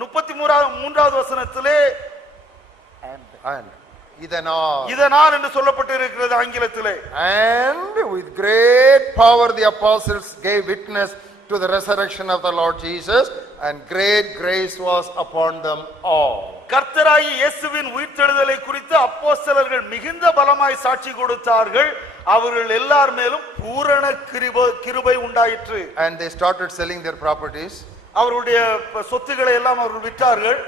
33வது வசனத்திலே இதனால் என்று சொல்லப்பட்டு இருக்கிறது ஆங்கிலத்திலே. And with great power the apostles gave witness to the resurrection of the Lord Jesus, and great grace was upon them all. கர்த்தராகிய இயேசுவின் உயிர்த்தெழுதலை குறித்து அப்போஸ்தலர்கள் மிகுந்த பலமாய் சாட்சி கொடுத்தார்கள். அவர்கள் எல்லார் மேலும் பூரண கிருபை உண்டாயிற்று. And they started selling their properties. அவருடைய சொத்துக்களை எல்லாம் அவர்கள் விற்றார்கள்.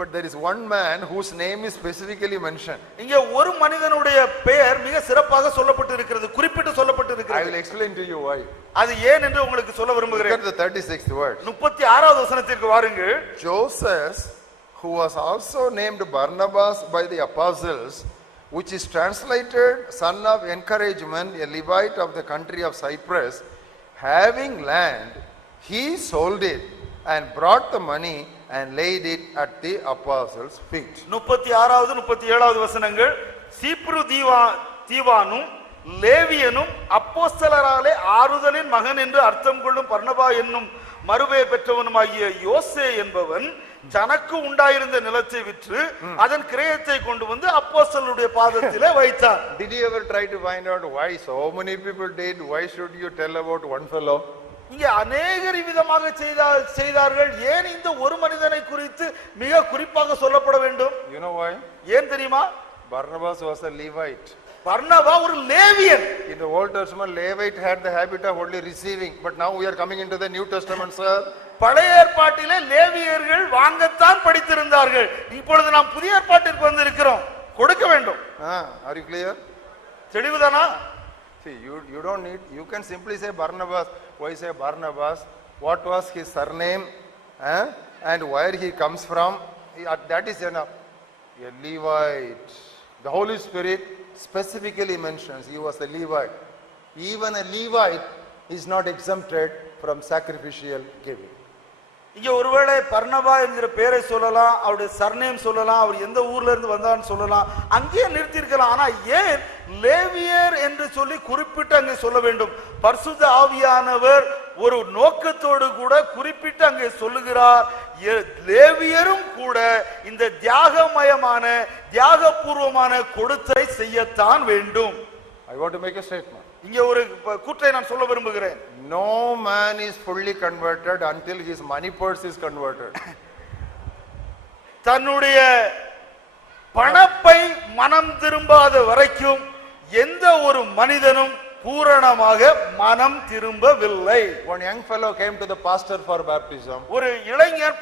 But there is one man whose name is specifically mentioned. இங்கே ஒரு மனிதனுடைய பெயர் மிக சிறப்பாக சொல்லப்பட்டு இருக்கிறது, குறிப்பிட்டு சொல்லப்பட்டு I இருக்கிறது. will explain to you why. அது ஏன் என்று உங்களுக்கு சொல்ல விரும்புகிறேன். Look at the 36th verse. 36வது வசனத்திற்கு வாருங்கள். Joseph, who was also named Barnabas by the apostles, which is translated son of encouragement, a Levite of the country of Cyprus, having land, he sold it and brought the money and laid it at the apostles' feet. 36வது 37வது வசனங்கள். சீப்ரு தீவானும் லேவியனும் அப்போஸ்தலராலே ஆறுதலின் மகன் என்று அர்த்தம் கொள்ளும் பர்னபா என்னும் மறுபெயர் பெற்றவனுமாகிய யோசே என்பவன் தனக்கு உண்டாயிருந்த நிலத்தை விற்று அதன் கிரயத்தை கொண்டு வந்து அப்போஸ்தலருடைய பாதத்திலே வைத்தார். Did you ever try to find out why so many people did? Why should you tell about one fellow? இங்கே அநேகர் விதமாக செய்தார்கள், ஏன் இந்த ஒரு மனிதனை குறித்து மிக குறிப்பாக சொல்லப்பட வேண்டும்? You know why? ஏன் தெரியுமா? Barnabas was a Levite. பர்னபா ஒரு லேவியன். In the Old Testament, Levite had the habit of only receiving, but now we are coming into the New Testament, sir. பழைய ஏற்பாட்டிலே லேவியர்கள் வாங்கத்தான் படித்திருந்தார்கள். இப்பொழுது நாம் புதிய ஏற்பாட்டிற்கு வந்திருக்கிறோம், கொடுக்க வேண்டும். Are you clear? தெளிவுதானா? See, you don't need, you can simply say Barnabas. Why say Barnabas? What was his surname? And where he comes from? That is enough. A Levite. The Holy Spirit specifically mentions he was a Levite. Even a Levite is not exempted from sacrificial giving. இங்க ஒருவேளை பர்னபா என்கிற பெயரை சொல்லலாம், அவருடைய சர்நேம் சொல்லலாம், அவர் எந்த ஊர்ல இருந்து வந்தான்னு சொல்லலாம், அங்கேயே நிறுத்தி இருக்கலாம். ஆனா ஏன் லேவியர் என்று சொல்லி குறிப்பிட்டு அங்கே சொல்ல வேண்டும்? பரிசுத்த ஆவியானவர் ஒரு நோக்கத்தோடு கூட குறிப்பிட்டு அங்கே சொல்லுகிறார். லேவியரும் கூட இந்த தியாகமயமான தியாகபூர்வமான கொடுத்தலை செய்யத்தான் வேண்டும். I want to make a statement. இங்க ஒரு கூற்றை நான் சொல்ல விரும்புகிறேன். No man is fully converted until his money purse is converted. தன்னுடைய பணப்பை மனம் திரும்பாத வரைக்கும் எந்த ஒரு மனிதனும் பூரணமாக மனம் திரும்பவில்லை. One young fellow came to the pastor for baptism. ஒரு இளைஞர்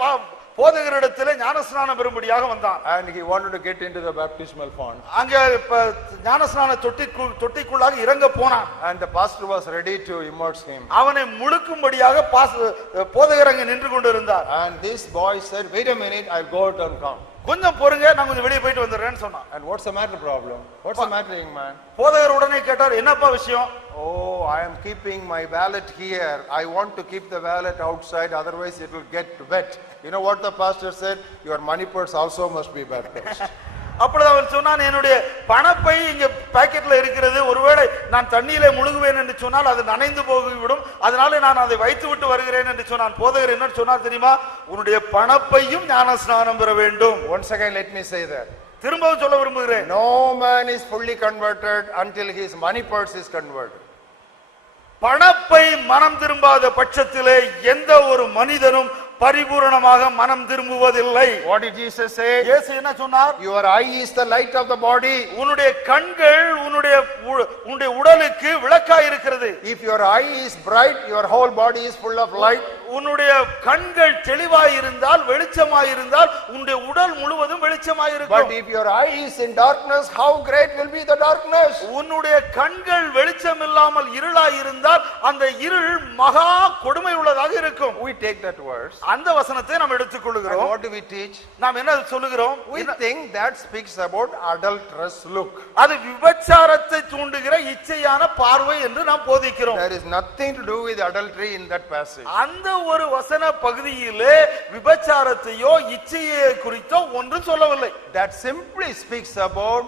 போதகரிடத்தில் ஞானஸ்நானம் பெறும்படியாக வந்தான். And he wanted to get into the baptismal font. அங்க ஞானஸ்நான தொட்டிக்குள்ளாக இறங்க போனான். And the pastor was ready to immerse him. அவனை முழுக்கும்படியாக போதகர் அங்க நின்று கொண்டிருந்தார். And this boy said, wait a minute, I'll go out and come. கொஞ்சம் பொறுங்க, நான் கொஞ்சம் வெளியே போயிட்டு வந்துடுறேன்னு சொன்னான். And what's the matter problem? What's the matter, young man? போதகர் உடனே கேட்டார், என்னப்பா விஷயம்? Oh, I am keeping my wallet here. I want to keep the wallet outside, otherwise it will get wet. You know what the pastor said? Your money purse also must be baptized. அப்பொழுது அவன் சொன்னான், என்னுடைய பணப்பை இங்க பாக்கெட்ல இருக்கிறது, ஒருவேளை நான் தண்ணியிலே முழுகுவேன் என்று சொன்னால் அது நனைந்து போய்விடும், அதனால நான் அதை வைத்து விட்டு வருகிறேன் என்று சொன்னான். போதகர் என்ன சொன்னார் தெரியுமா? உன்னுடைய பணப்பையும் ஞானஸ்நானம் பெற வேண்டும். Once again let me say that. திரும்பவும் சொல்ல விரும்புகிறேன். No man is fully converted until his money purse is converted. பணப்பை மனம் திரும்பாத பட்சத்திலே எந்த ஒரு மனிதனும் பரிபூரணமாக மனம் திரும்புவதில்லை. What did Jesus say? இயேசு என்ன சொன்னார்? Your eye is the light of the body. உன்னுடைய கண்கள் உன்னுடைய உடலுக்கு விளக்காய் இருக்கிறது. If your eye is bright, your whole body is full of light. உன்னுடைய கண்கள் தெளிவாய் இருந்தால், வெளிச்சமாய் இருந்தால், உன்னுடைய உடல் முழுவதும் வெளிச்சமாய் இருக்கும். But if your eye is in darkness, how great will be the darkness? உன்னுடைய கண்கள் வெளிச்சம் இல்லாமல் இருளாய் இருந்தால் அந்த இருள் மகா கொடுமை உள்ளதாக இருக்கும். We take that verse. அந்த வசனத்தை நாம் எடுத்துக்கொள்கிறோம். What do we teach? நாம் என்ன சொல்லுகிறோம்? We think that speaks about adulterous look. அது விபச்சாரத்தை தூண்டுகிற இச்சையான பார்வை என்று நாம் போதிக்கிறோம். There is nothing to do with adultery in that passage. அந்த ஒரு வசன பகுதியிலே விபச்சாரத்தையோ இச்சையை குறித்தோ ஒன்றும் சொல்லவில்லை. That simply speaks about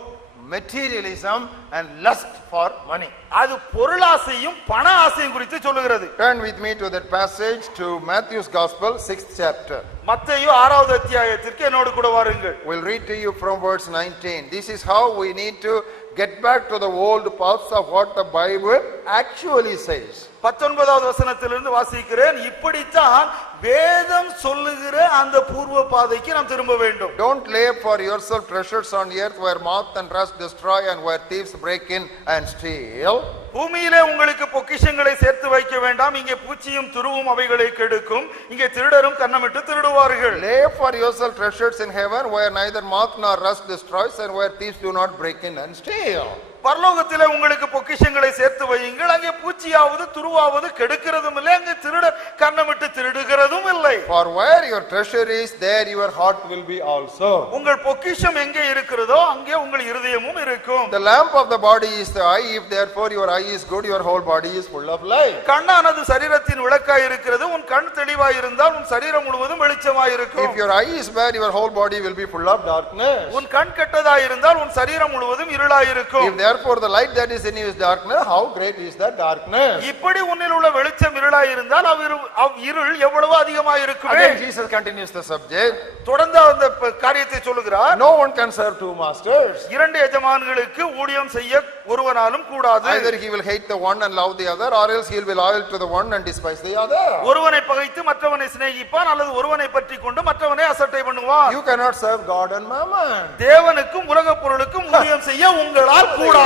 materialism and lust for money. அது பொருளாசையும் பண ஆசையும் குறித்து சொல்லுகிறது. Turn with me to that passage, to Matthew's Gospel, 6th chapter. மத்தேயு 6வது அத்தியாயத்திற்கு என்னோடு கூட வாருங்கள். We'll read to you from verse 19. This is how we need to get back to the old paths of what the Bible actually says. 19வது வசனத்திலிருந்து வாசிக்கிறேன். இப்படித்தான் வேதம் சொல்லுகிற அந்த பூர்வ பாதைக்கு நாம் திரும்ப வேண்டும். Don't lay up for yourself treasures on earth where moth and rust destroy and where thieves break in and steal. பூமியிலே உங்களுக்கு பொக்கிஷங்களை சேர்த்து வைக்க வேண்டாம், இங்கே பூச்சியும் துருவும் அவைகளை கெடுக்கும், இங்கே திருடரும் கன்னமிட்டு திருடுவார்கள். Lay up for yourself treasures in heaven where neither moth nor rust destroys and where thieves do not break in and steal. பரலோகத்திலே உங்களுக்கு பொக்கிஷங்களை சேர்த்து வையுங்கள், அங்கே பூச்சியாவது துருவாவது கெடுக்கிறதும் இல்லை, அங்கே திருடர் கன்னமிட்டு திருடுகிறதும் இல்லை. For where your treasure is, there your heart will be also. உங்கள் பொக்கிஷம் எங்கே இருக்கிறதோ அங்கே உங்கள் இருதயமும் இருக்கும். The lamp of the body is the eye. If therefore your eye is good, your whole body is full of light. கண்ணானது சரீரத்தின் விளக்காய் இருக்கிறது. உன் கண் தெளிவாய் இருந்தால் உன் சரீரம் முழுவதும் வெளிச்சமாய் இருக்கும். If your eye is bad, your whole body will be full of darkness. உன் கண் கெட்டதாய் இருந்தால் உன் சரீரம் முழுவதும் இருளாய் இருக்கும். Therefore the light that is in you is darkness. How great is that darkness? இப்படி உன்னில் உள்ள வெளிச்சம் இருளாய் இருந்தால் இருள் எவ்வளவு அதிகமாய் இருக்கும். Again Jesus continues the subject. தொடர்ந்து அந்த காரியத்தை சொல்லுகிறார். No one can serve two masters. இரண்டு எஜமான்களுக்கு ஊழியம் செய்ய ஒருவனாலும் கூடாது. Either he will hate the one and love the other, or else he will be loyal to the one and despise the other. ஒருவனை பகைத்து மற்றவனை சிநேகிப்பான், அல்லது ஒருவனை பற்றிக்கொண்டு மற்றவனை அசட்டை பண்ணுவான். You cannot serve God and mammon. தேவனுக்கும் உலக பொருளுக்கும் ஊழியம் செய்ய உங்களால் கூடாது.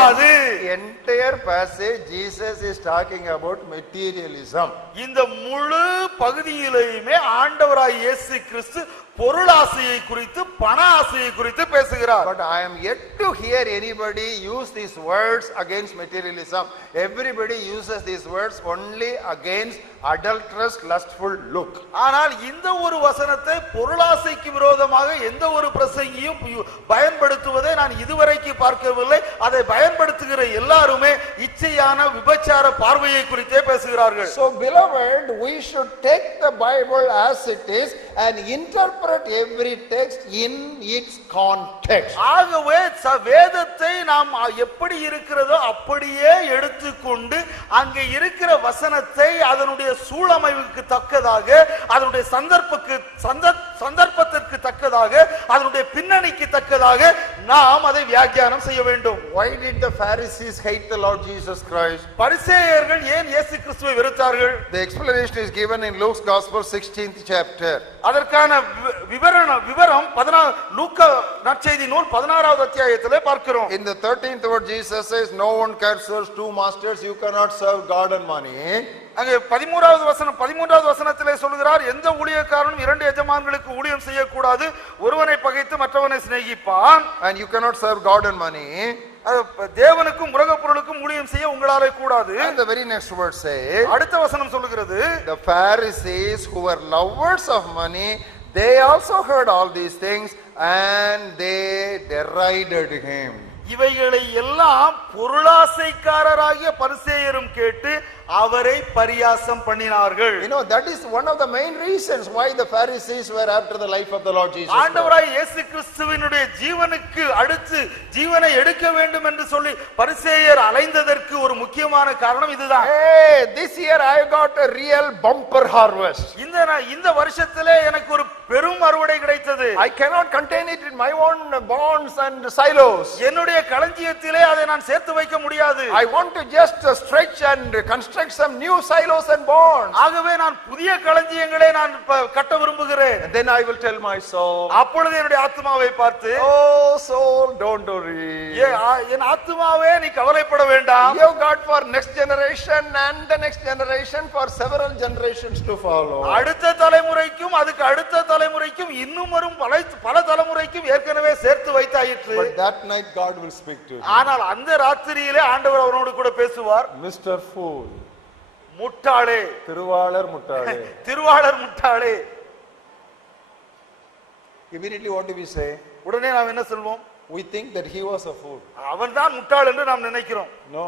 Entire passage Jesus is talking about materialism. இந்த முழு பகுதியிலேயுமே ஆண்டவராய் இயேசு கிறிஸ்து பொருளாசையை குறித்து பண ஆசையை குறித்து பேசுகிறார். But I am yet to hear anybody use these words against materialism. Everybody uses these words only against adulterous lustful look. ஆனால் இந்த ஒரு வசனத்தை பொருளாசைக்கு விரோதமாக எந்த ஒரு பிரசங்கியும் பயன்படுத்துவதை நான் இதுவரைக்கும் பார்க்கவில்லை. அதை பயன்படுத்துகிற எல்லாருமே இச்சையான விபச்சார பார்வையை குறித்தே பேசுகிறார்கள். So beloved, we should take the Bible as it is and interpret interpret every text in its context. ஆகவே வேதத்தை நாம் எப்படி இருக்கிறதோ அப்படியே எடுத்துக்கொண்டு அங்கே இருக்கிற வசனத்தை அதனுடைய சூழமைவுக்கு தக்கதாக, அதனுடைய சந்தர்ப்பத்திற்கு தக்கதாக, அதனுடைய பின்னணிக்கு தக்கதாக நாம் அதை வியாக்கியானம் செய்ய வேண்டும். Why did the Pharisees hate the Lord Jesus Christ? பரிசேயர்கள் ஏன் இயேசு கிறிஸ்துவை வெறுத்தார்கள்? The explanation is given in Luke's Gospel 16th chapter. அதற்கான விவரம் லூக்கா நற்செய்தி நூல் 16வது அத்தியாயத்திலே பார்க்கிறோம். In the 13th word Jesus says, no one can serve two masters, you cannot serve God and money. அங்கே 13வது வசனத்திலே சொல்கிறார், எந்த ஊழியக்காரனும் இரண்டு எஜமான்களுக்கு ஊழியம் செய்யக்கூடாது, ஒருவனை பகைத்து மற்றவனை சிநேகிப்பான். And you cannot serve God and money. தேவனுக்கும் உலகப் பொருளுக்கும் ஊழியம் செய்ய உங்களாலே கூடாது. And the very next word says, அடுத்த வசனம் சொல்லுகிறது, the Pharisees who were lovers of money, they also heard all these things and they derided him. இவைகளை எல்லாம் பொருளாசைக்காரராகிய பரிசேயரும் கேட்டு அவரை பரியாசம் பண்ணினார்கள். You know, that is one of the main reasons why the Pharisees were after the life of the Lord Jesus. ஆண்டவராய் இயேசு கிறிஸ்துவினுடைய ஜீவனுக்கு அடுத்து ஜீவனை எடுக்க வேண்டும் என்று சொல்லி பரிசேயர் அலைந்ததற்கு ஒரு முக்கியமான காரணம் இதுதான். Hey, this year I got a real bumper harvest. இந்த வருஷத்திலே எனக்கு ஒரு பெரும் அறுவடை கிடைத்தது. I cannot contain it in my own barns and silos. என்னுடைய களஞ்சியத்திலே அதை நான் சேர்த்து வைக்க முடியாது. I want to just stretch and construct some new silos and barns. ஆகவே நான் புதிய களஞ்சியங்களை நான் கட்ட விரும்புகிறேன். And then I will tell my soul, அப்பொழுது என்னுடைய ஆத்துமாவை பார்த்து, oh soul, don't worry. என் ஆத்துமாவே நீ கவலைப்பட வேண்டாம். You have got for next generation and the next generation for several generations to follow. அடுத்த தலைமுறைக்கும் அதுக்கு அடுத்த தலைமுறைக்கும் இன்னும் வரும் பல தலைமுறைக்கும் ஏற்கனவே சேர்த்து வைத்தாயிற்று. But that night God will speak to him. ஆனால் அந்த ராத்திரியிலே ஆண்டவர் அவனோடு கூட பேசுவார். Mr. Fool, முட்டாளே, திருவாளர் முட்டாளே. திருவாளர் முட்டாளே. Immediately what do we say? உடனே நாம் என்ன சொல்வோம்? We think that he was a fool. அவன்தான் முட்டாள் என்று நாம் நினைக்கிறோம். No.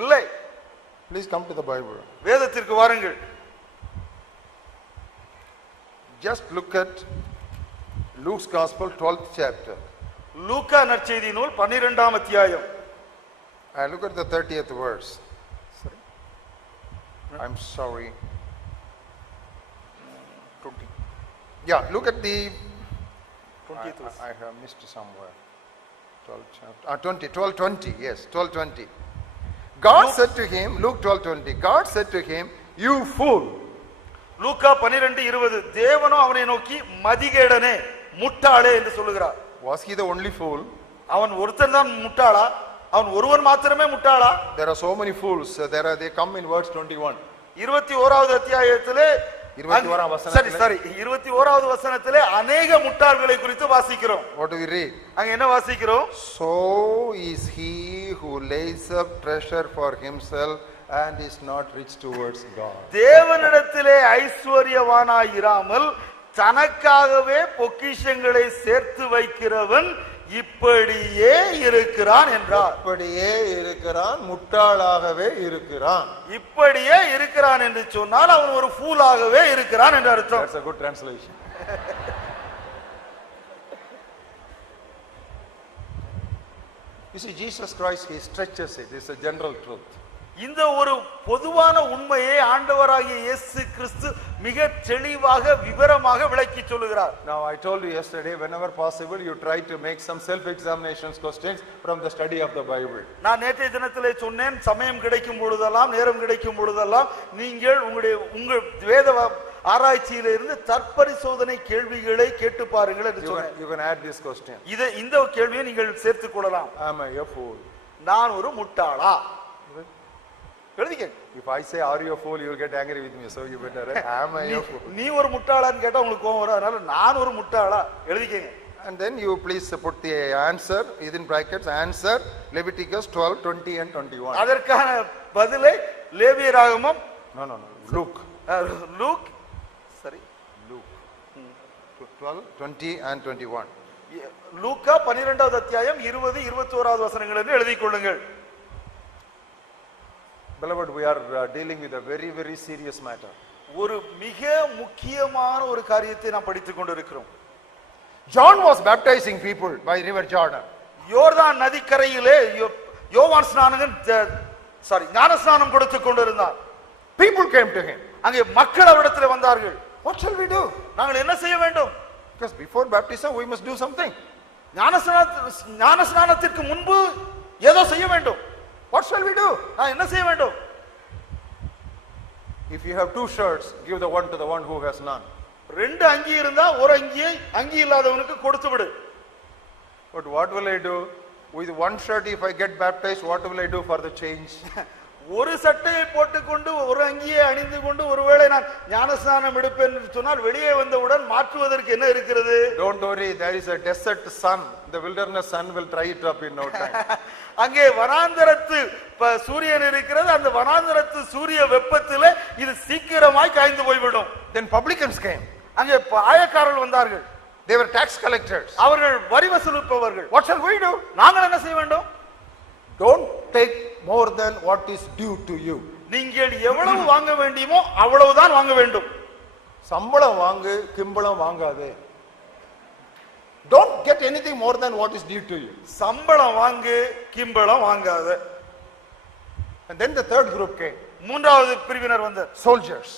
இல்லை. Please come to the Bible. வேதத்திற்கு வாருங்கள். Just look at Luke's Gospel 12th chapter. லூக்கா நற்செய்தி நூல் 12ஆம் அத்தியாயம். I look at the 30th verse. Sorry. I'm sorry. 20. Yeah, look at the 20th verse. I have missed somewhere. 12 chapter. 12:20. Yes, 12:20. God said to him, Luke 12:20. God said to him, you fool. லூக்கா 12:20. தேவனோ அவனை நோக்கி மதிகேடனே, முட்டாளே என்று சொல்லுகிறார். Was he the only fool? அவன் ஒருத்தன் தான் முட்டாளா? அவன் ஒருவன் மாத்திரமே முட்டாளா? There are so many fools. They come in verse 21. 21வது அத்தியாயத்திலே 21ஆம் வசனத்திலே. சரி 21வது வசனத்திலே अनेक முட்டாள்களை குறித்து வாசிக்கிறோம். What do we read? அங்க என்ன வாசிக்கிறோம்? So is he who lays up treasure for himself and is not rich towards God. தேவனிடத்திலே ஐஸ்வரியவானாய் இராமல் தனக்காகவே பொக்கிஷங்களை சேர்த்து வைக்கிறவன் இப்படியே இருக்கிறான் என்றார். இப்படியே இருக்கிறான், முட்டாளாகவே இருக்கிறான். இப்படியே இருக்கிறான் என்று சொன்னால் அவன் ஒரு ஃபூலாகவே இருக்கிறான் என்று அர்த்தம். That's a good translation. You see, Jesus Christ, he stretches it. It's a general truth. இந்த ஒரு பொதுவான உண்மையை ஆண்டவராகிய இயேசு கிறிஸ்து மிக தெளிவாக விவரமாக விளக்கி சொல்லுகிறார். Now I told you yesterday, whenever possible you try to make some self examinations questions from the study of the Bible. நான் நேற்றைய தினத்திலே சொன்னேன், சமயம் கிடைக்கும் பொழுதெல்லாம் நேரம் கிடைக்கும் பொழுதெல்லாம் நீங்கள் உங்கள் வேத ஆராய்ச்சியிலிருந்து தற்பரிசோதனை கேள்விகளை கேட்டு பாருங்கள் என்று சொன்னேன். You can add this question. இந்த கேள்வியை நீங்கள் சேர்த்துக் கொள்ளலாம். Am I a fool? நான் ஒரு முட்டாளா? எழுதிக்க. If I say are you a fool, you will get angry with me, so you better write am I a fool. நீ ஒரு முட்டாளான்னு கேட்டா உங்களுக்கு கோபம் வரும். அதனால நான் ஒரு முட்டாளா எழுதிக்கங்க. And then you please put the answer within brackets. Answer Leviticus 12:20 and 21. அதற்கான பதிலை லேவியராகமம் No. Luke. Luke. சரி. Luke. 12:20 and 21. லூக்கா 12வது அத்தியாயம் 20 21வது வசனங்கள் என்று எழுதிக் கொள்ளுங்கள். Beloved, we are dealing with a very, very serious matter. ஒரு மிக முக்கியமான ஒரு காரியத்தை நாம் படித்துக் கொண்டிருக்கிறோம். John was baptizing people by river Jordan. யோர்தான் நதிக்கரையிலே யோவான் ஞானஸ்நானம் கொடுத்து கொண்டிருந்தார். People came to him. அங்கே மக்கள் அவரிடத்தில் வந்தார்கள். What shall we do? நாங்கள் என்ன செய்ய வேண்டும்? Because before baptism we must do something. ஞானஸ்நானத்திற்கு முன்பு ஏதோ செய்ய வேண்டும். What shall we do? நான் என்ன செய்ய வேண்டும்? If you have 2 shirts, give the one to the one who has none. 2 அங்கி இருந்தா ஒரு அங்கியை அங்கி இல்லாதவனுக்கு கொடுத்து விடு. But what will I do with 1 shirt? If I get baptized, what will I do for the change? ஒரு சட்டையை போட்டுக்கொண்டு ஒரு அங்கியை அணிந்து கொண்டு ஒருவேளை நான் ஞானஸ்நானம் எடுப்பேன் என்று சொன்னால் வெளியே வந்தவுடன் மாற்றுவதற்கு என்ன இருக்கிறது? Don't worry, there is a desert sun. The wilderness sun will dry it up in no time. அங்கே வனாந்தரத்து சூரியன் இருக்கிறது. அந்த வனாந்தரத்து சூரிய வெப்பத்திலே இது சீக்கிரமாய் காய்ந்து போய்விடும். Then publicans came. அங்கே ஆயக்காரர்கள் வந்தார்கள். They were tax collectors. அவர்கள் வரி வசூலிப்பவர்கள். What shall we do? நாங்கள் என்ன செய்ய வேண்டும்? Don't take more than what is due to you. நீங்கள் எவ்வளவு வாங்க வேண்டுமோ அவ்வளவுதான் வாங்க வேண்டும். சம்பளம் வாங்கு, கிம்பளம் வாங்காதே. Don't get anything more than what is due to you. சம்பளம் வாங்கு, கிம்பளம் வாங்காதே. And then the third group came. மூன்றாவது பிரிவினர் வந்தார். Soldiers.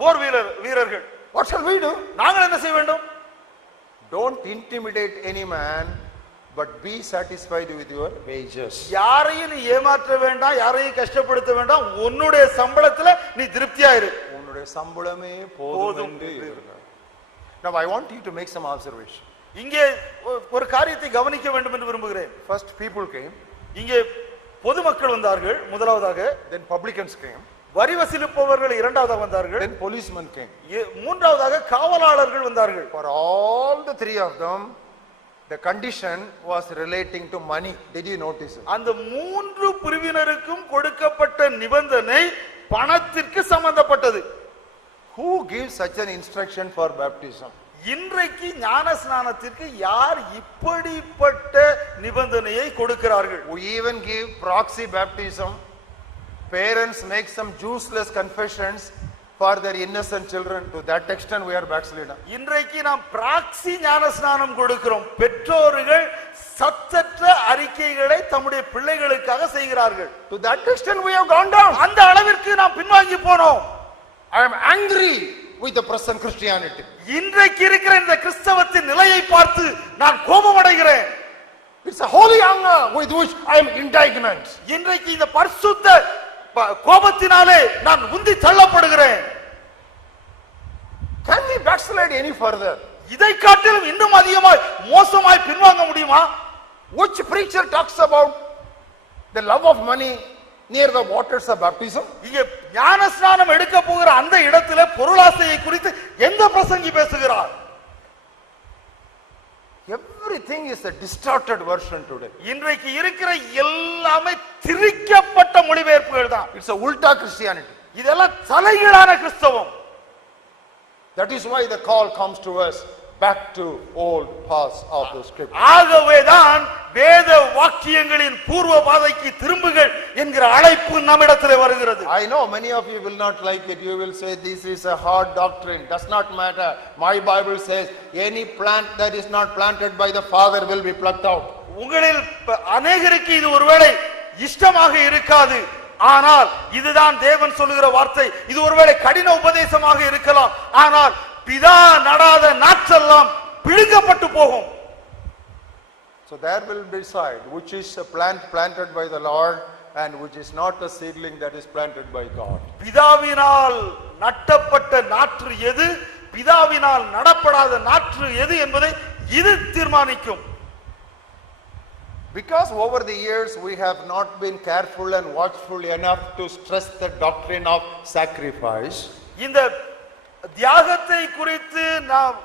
போர் வீரர்கள். What shall we do? நாங்கள் என்ன செய்ய வேண்டும்? Don't intimidate any man, but be satisfied with your wages. யாரையும் நீ ஏமாற்ற வேண்டாம், யாரையும் கஷ்டப்படுத்த வேண்டாம். உன்னுடைய சம்பளத்துல நீ திருப்தியா இரு. உன்னுடைய சம்பளமே போதும் என்று இரு. Now I want you to make some observation. இங்கே ஒரு காரியத்தை கவனிக்க வேண்டும் என்று விரும்புகிறேன். First people came. இங்கே பொதுமக்கள் வந்தார்கள் முதலாவதாக. Then publicans came. வரி வசூலிப்பவர்கள் இரண்டாவதாக வந்தார்கள். Then policemen came. மூன்றாவதாக காவலாளர்கள் வந்தார்கள். For all the 3 of them, the condition was relating to money. Did you notice it? அந்த 3 பிரிவினருக்கும் கொடுக்கப்பட்ட நிபந்தனை பணத்திற்கு சம்பந்தப்பட்டது. Who gives such an instruction for baptism? இன்றைக்கு ஞானஸ்நானத்திற்கு யார் இப்படிப்பட்ட நிபந்தனையை கொடுக்கிறார்கள்? We even give proxy baptism. Parents make some useless confessions for their innocent children. To that extent we are backslidden. இன்றைக்கு நாம் பிராக்சி ஞானஸ்நானம் கொடுக்கிறோம். பெற்றோர்கள் சத்தற்ற அறிக்கைகளை தம்முடைய பிள்ளைகளுக்காக செய்கிறார்கள். To that extent we have gone down. அந்த அளவிற்கு நாம் பின்வாங்கி போனோம். I am angry with the present Christianity. இன்றைக்கு இருக்கிற இந்த கிறிஸ்தவத்தின் நிலையை பார்த்து நான் கோபம் அடைகிறேன். It's a holy anger with which I am indignant. இன்றைக்கு இந்த பரிசுத்த கோபத்தினாலே நான் உந்தி தள்ளப்படுகிறேன். Can we backslide any further? இதை காட்டிலும் இன்னும் அதிகமாய் மோசமாய் பின்வாங்க முடியுமா? Which preacher talks about the love of money near the waters of baptism? இங்கே ஞானஸ்நானம் எடுக்க போகிற அந்த இடத்திலே பொருளாசையை குறித்து எந்த பிரசங்கி பேசுகிறார்? Everything is a distorted version today. இன்றைக்கு இருக்கிற எல்லாமே திரிக்கப்பட்ட மொழிபெயர்ப்புகள் தான். It's a ulta Christianity. இதெல்லாம் தலைகீழான கிறிஸ்தவம். That is why the call comes to us back to old paths of the scripture. ஆகவேதான் வேத வாக்கியங்களின் பூர்வ பாதைக்கு திரும்புங்கள் என்கிற அழைப்பு நம்மிடத்திலே வருகிறது. I know many of you will not like it. You will say this is a hard doctrine. Does not matter. My Bible says any plant that is not planted by the Father will be plucked out. உங்களில் அநேகருக்கு இது ஒருவேளை இஷ்டமாக இருக்காது. ஆனால் இதுதான் தேவன் சொல்லுகிற வார்த்தை. இது ஒருவேளை கடின உபதேசமாக இருக்கலாம். ஆனால் பிதா நடாத நாற்றெல்லாம் பிடுங்கப்பட்டு போகும். So there will decide which is a plant planted by the Lord and which is not a seedling that is planted by God. பிதாவினால் நட்டப்பட்ட நாற்று எது, பிதாவினால் நடப்படாத நாற்று எது என்பதை இது தீர்மானிக்கும். Because over the years we have not been careful and watchful enough to stress the doctrine of sacrifice. இந்த தியாகத்தை குறித்து நாம்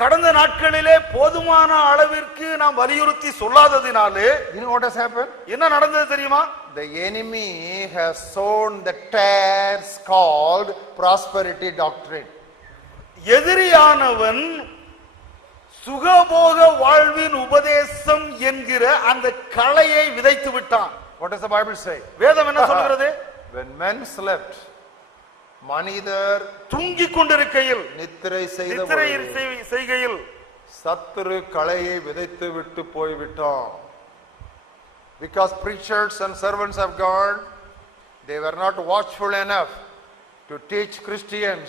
கடந்த நாட்களிலே போதுமான அளவிற்கு நாம் வலியுறுத்தி சொல்லாததினாலே You know what has happened? என்ன நடந்தது தெரியுமா? The enemy has sown the tares called prosperity doctrine. எதிரியானவன் சுகபோக வாழ்வின் உபதேசம் என்கிற அந்த களையை விதைத்து விட்டான். What does the Bible say? வேதம் என்ன சொல்கிறது? When men slept, மனிதர் தூங்கிக் கொண்டிருக்கையில், நித்திரை செய்கையில் சத்துரு களையை விதைத்து விட்டு போய்விட்டான். Because preachers and servants of God, they were not watchful enough to teach Christians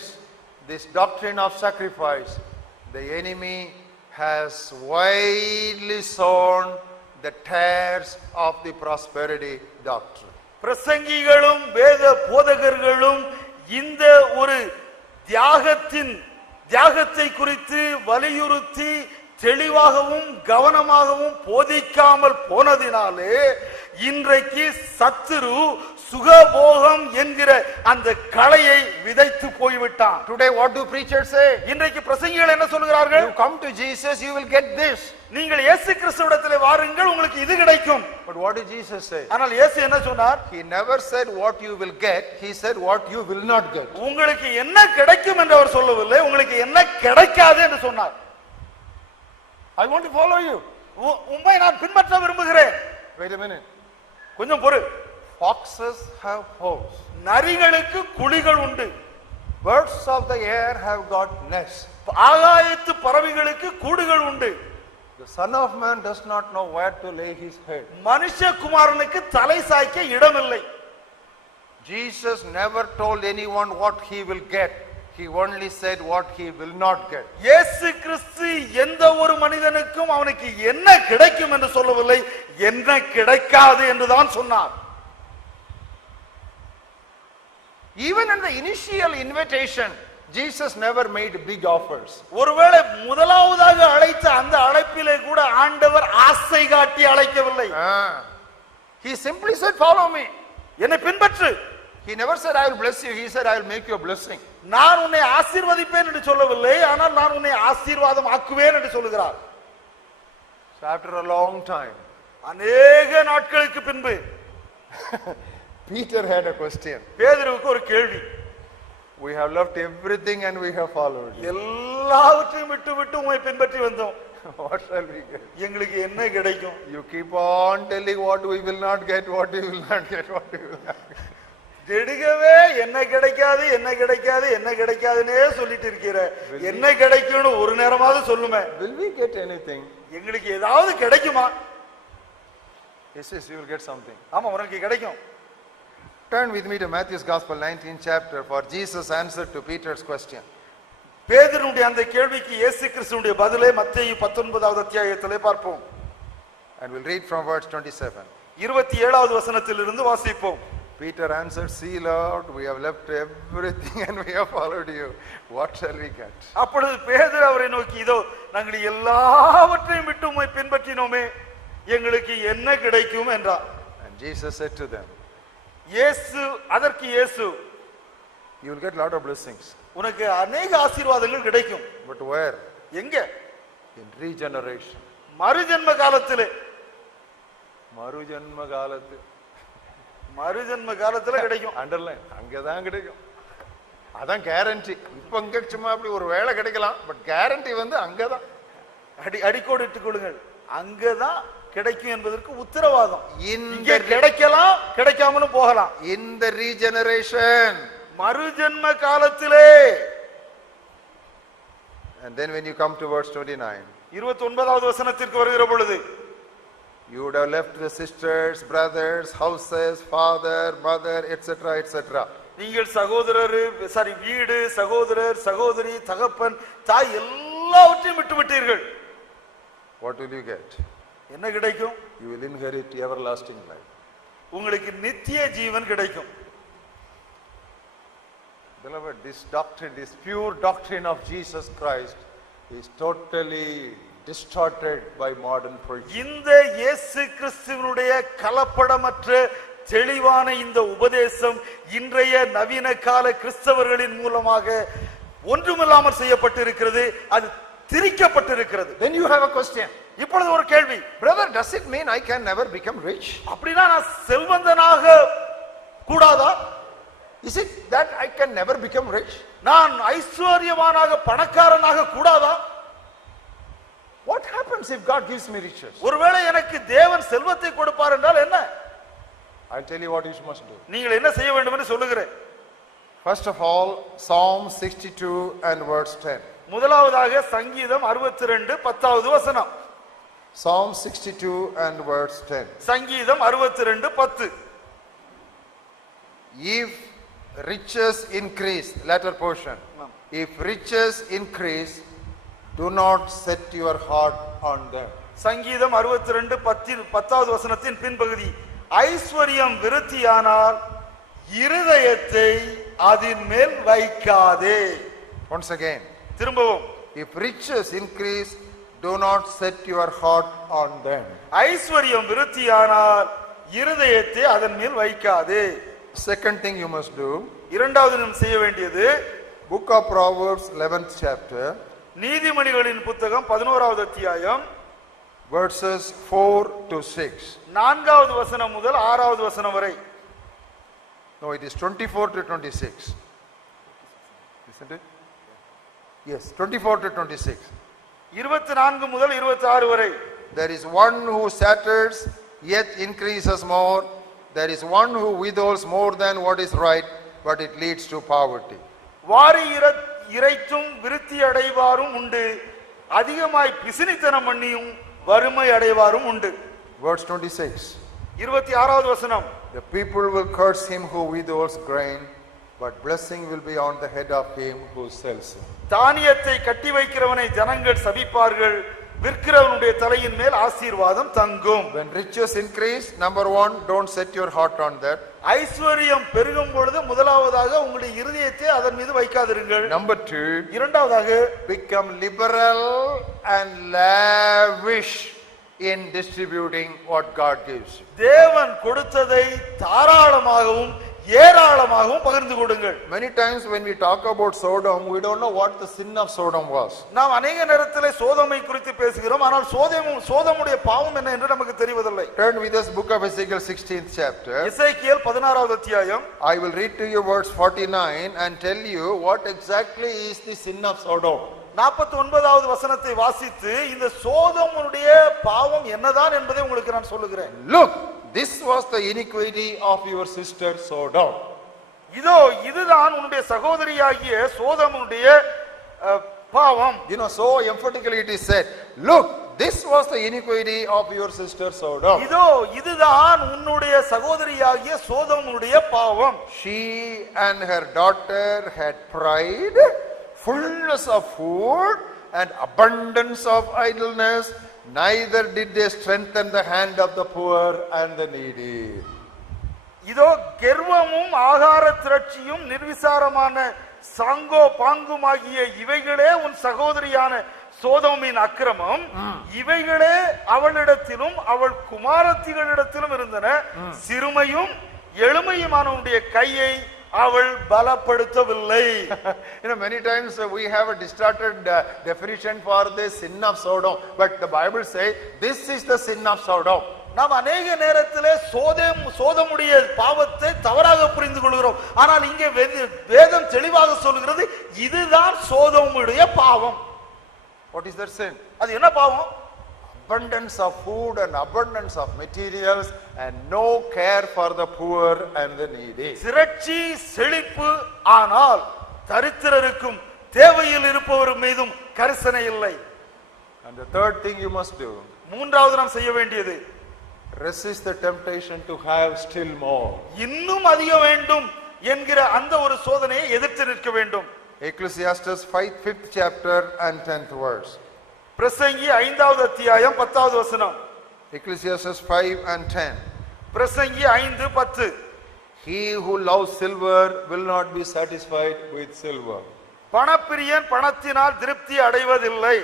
this doctrine of sacrifice. The enemy has widely sown the tares of the prosperity doctrine. பிரசங்கிகளும் வேத போதகர்களும் இந்த ஒரு தியாகத்தை குறித்து வலியுறுத்தி தெளிவாகவும் கவனமாகவும் போதிக்காமல் போனதினாலே இன்றைக்கு சத்துரு சுகபோகம் என்கிற அந்த களையை விதைத்து போய்விட்டான். Today what do preachers say? இன்றைக்கு பிரசங்கிகள் என்ன சொல்கிறார்கள்? You come to Jesus, you will get this. நீங்கள் இயேசு கிறிஸ்துவிடத்திலே வாருங்கள், உங்களுக்கு இது கிடைக்கும். But what did Jesus say? ஆனால் இயேசு என்ன சொன்னார்? He never said what you will get, he said what you will not get. உங்களுக்கு என்ன கிடைக்கும் என்று அவர் சொல்லவில்லை, உங்களுக்கு என்ன கிடைக்காது என்று சொன்னார். I want to follow you. உம்மை நான் பின்பற்ற விரும்புகிறேன். Wait a minute. கொஞ்சம் பொறு. Foxes have holes. நரிகளுக்கு குழிகள் உண்டு. Birds of the air have got nests. ஆகாயத்து பறவைகளுக்கு கூடுகள் உண்டு. The Son of Man does not know where to lay his head. மனுஷகுமாரனுக்கு தலை சாய்க்க இடமில்லை. Jesus never told anyone what he will get. He only said what he will not get. இயேசு கிறிஸ்து எந்த ஒரு மனிதனுக்கும் அவனுக்கு என்ன கிடைக்கும் என்று சொல்லவில்லை, என்ன கிடைக்காது என்றுதான் சொன்னார். Even in the initial invitation, Jesus never made big offers. ஒருவேளை முதலாவதாக அழைத்த அந்த அழைப்பிலே கூட ஆண்டவர் ஆசை காட்டி அழைக்கவில்லை. He simply said, follow me. என்னை பின்பற்று. He never said, I will bless you. He said, I will make you a blessing. நான் உன்னை ஆசீர்வதிப்பேன் என்று சொல்லவில்லை, ஆனால் நான் உன்னை ஆசீர்வாதம் ஆக்குவேன் என்று சொல்கிறார். So after a long time, அநேக நாட்களுக்கு பின்பு Peter had a question. பேதுருவுக்கு ஒரு கேள்வி. We have left everything and we have followed you. எல்லாவற்றையும் விட்டு உம்மை பின்பற்றி வந்தோம். What shall we get? எங்களுக்கு என்ன கிடைக்கும்? You keep on telling what we will not get, what we will not get, what we will not get. நெடுகவே என்ன கிடைக்காது என்ன கிடைக்காது என்ன கிடைக்காதுன்னே சொல்லிட்டு இருக்கிற, என்ன கிடைக்கும்னு ஒரு நேரமாவது சொல்லுமே. Will we get anything? எங்களுக்கு ஏதாவது கிடைக்குமா? Yes, you will get something. ஆமா, உனக்கு கிடைக்கும். Turn with me to Matthew's Gospel 19th chapter for Jesus answered to Peter's question. பேதுருவுடைய அந்த கேள்விக்கு இயேசு கிறிஸ்துவுடைய பதிலை மத்தேயு 19வது அத்தியாயத்திலே பார்ப்போம். And we'll read from verse 27. 27வது வசனத்திலிருந்து வாசிப்போம். Peter answered, see Lord, we have left everything and we have followed you. What shall we get? அப்பொழுது பேதுரு அவரை நோக்கி, இதோ நாங்கள் எல்லாவற்றையும் விட்டு உம்மை பின்பற்றினோமே, எங்களுக்கு என்ன கிடைக்கும் என்றார். And Jesus said to them, அதற்கு இயேசு, you will get a lot of blessings. உனக்கு अनेक ஆசீர்வாதங்கள் கிடைக்கும். But where? எங்க? In regeneration. மறுஜன்ம காலத்திலே. மறுஜன்ம காலத்தில். மறுஜன்ம காலத்துல கிடைக்கும். அண்டர்லைன், அங்கதான் கிடைக்கும். அதான் கேரண்டி. இப்ப இங்க சும்மா அப்படி ஒரு வேலை கிடைக்கலாம், பட் கேரண்டி வந்து அங்கதான். அடிக்கோடு இட்டுக் கொள்ளுங்கள், அங்கதான் கிடைக்கும் என்பதற்கு உத்தரவாதம். இங்க கிடைக்கலாம், கிடைக்காமலும் போகலாம். இந்த ரீஜெனரேஷன், மறுஜன்ம காலத்திலே. And then when you come to verse 29, 29வது வசனத்திற்கு வருகிற பொழுது, you would have left the sisters, brothers, houses, father, mother, etc., etc. நீங்கள் வீடு, சகோதரர், சகோதரி, தகப்பன், தாய் எல்லாவற்றையும் விட்டு விட்டீர்கள். What will you get? என்ன கிடைக்கும்? You will inherit everlasting life. உங்களுக்கு நித்திய ஜீவன் கிடைக்கும். Beloved, this doctrine, this pure doctrine of Jesus Christ is totally distorted by modern preaching. இந்த இயேசு கிறிஸ்துவினுடைய கலப்படமற்ற தெளிவான இந்த உபதேசம் இன்றைய நவீன கால கிறிஸ்தவர்களின் மூலமாக ஒன்றுமில்லாமல் செய்யப்பட்டிருக்கிறது, அது திரிக்கப்பட்டிருக்கிறது. Then you have a question. இப்பொழுது ஒரு கேள்வி. Brother, does it mean I can never become rich? அப்படினா நான் செல்வந்தனாக கூடாதா? Is it that I can never become rich? நான் ஐஸ்வர்யவானாக பணக்காரனாக கூடாதா? What happens if God gives me riches? ஒருவேளை எனக்கு தேவன் செல்வத்தை கொடுப்பார் என்றால் என்ன? I'll tell you what you must do. நீங்கள் என்ன செய்ய வேண்டும் என்று சொல்லுகிறேன். First of all, Psalm 62 and verse 10. முதலாவதாக சங்கீதம் 62 10வது வசனம். Psalm 62 and verse 10. சங்கீதம் 62 10. If riches increase, latter portion. If riches increase, do not set your heart on them. சங்கீதம் 62 10வது வசனத்தின் பின்பகுதி, ஐஸ்வர்யம் விருத்தியானால் இருதயத்தை அதின் மேல் வைக்காதே. Once again, திரும்பவும், if riches increase, do not set your heart on them. ஐஸ்வர்யம் விருத்தியானால் இருதயத்தை அதன் மேல் வைக்காதே. Second thing you must do, இரண்டாவது நாம் செய்ய வேண்டியது, book of Proverbs 11th chapter, நீதிமொழிகளின் புத்தகம் 11வது அத்தியாயம் verses 4 to 6. 4வது வசனம் முதல் 6வது வசனம் வரை. No, it is 24 to 26. Isn't it? Yes, 24 to 26. 24 முதல் 26 வரை. There is one who scatters, yet increases more. There is one who withholds more than what is right, but it leads to poverty. வாரி இறைத்தும் விருத்தி அடைவாரும் உண்டு, அதிகமாய் பிசினித்தனம் பண்ணியும் வறுமை அடைவாரும் உண்டு. Verse 26. 26வது வசனம், The people will curse him who withholds grain, but blessing will be on the head of him who sells it. தானியத்தை கட்டி வைக்கிறவனை ஜனங்கள் சபிப்பார்கள், விற்கிறவனுடைய தலையின் மேல் ஆசீர்வாதம் தங்கும். When riches increase, number one, don't set your heart on that. ஐஸ்வர்யம் பெருகும் பொழுது முதலாவதாக உங்களுடைய இருதயத்தை அதன் மீது வைக்காதிருங்கள். Number two, இரண்டாவதாக, become liberal and lavish in distributing what God gives you. தேவன் கொடுத்ததை தாராளமாகவும் ஏராளமாகவும் பகிர்ந்து கொடுங்கள். Many times when we talk about Sodom, we don't know what the sin of Sodom was. நாம் अनेक நேரத்திலே சோதோமை குறித்து பேசுகிறோம், ஆனால் சோதோமுடைய பாவம் என்ன என்று நமக்கு தெரிவதில்லை. Turn with us book of Ezekiel 16th chapter. எசேக்கியேல் 16வது அத்தியாயம். I will read to you verse 49 and tell you what exactly is the sin of Sodom. 49வது வசனத்தை வாசித்து இந்த சோதோமுடைய பாவம் என்னதான் என்பதை உங்களுக்கு நான் சொல்லுகிறேன். Look, this was the iniquity of your sister Sodom. இதோ இதுதான் உன்னுடைய சகோதரியாகிய சோதோமுடைய பாவம். You know, so emphatically it is said, look, this was the iniquity of your sister Sodom. இதோ இதுதான் உன்னுடைய சகோதரியாகிய சோதோமுடைய பாவம். She and her daughter had pride, fullness of food and abundance of idleness. Neither did they strengthen the hand of the poor and the needy. இதோ கர்வமும் ஆகார திரட்சியும் நிர்விசாரமான சாங்கோ பாங்குமாகிய இவைகளே உன் சகோதரியான சோதோமின் அக்கிரமம். இவைகளே அவளிடத்திலும் அவள் குமாரத்திகளிடத்திலும் இருந்தன. சிறுமையும் எளிமையுமானவனுடைய கையை அவள் பலப்படுத்தவில்லை. You know, many times we have a distorted definition for the sin of Sodom, but the Bible says this is the sin of Sodom. நாம் अनेक நேரத்திலே சோதோமுடைய பாவத்தை தவறாக புரிந்து கொள்கிறோம், ஆனால் இங்கே வேதம் தெளிவாக சொல்கிறது இதுதான் சோதோமுடைய பாவம். What is that sin? அது என்ன பாவம்? Abundance of food and abundance of materials and no care for the poor and the needy. திரட்சி செழிப்பு, ஆனால் தரித்திரருக்கும் தேவையில் இருப்பவர் மீதும் கரிசனை இல்லை. And the third thing you must do, மூன்றாவது நாம் செய்ய வேண்டியது, resist the temptation to have still more. இன்னும் அதிக வேண்டும் என்கிற அந்த ஒரு சோதனையை எதிர்த்து நிற்க வேண்டும். Ecclesiastes 5th chapter and 10th verse. பிரசங்கி 5வது அத்தியாயம் 10வது வசனம். Ecclesiastes 5 and 10. பிரசங்கி 5:10. He who loves silver will not be satisfied with silver. பணப்பிரியன் பணத்தினால் திருப்தி அடைவதில்லை.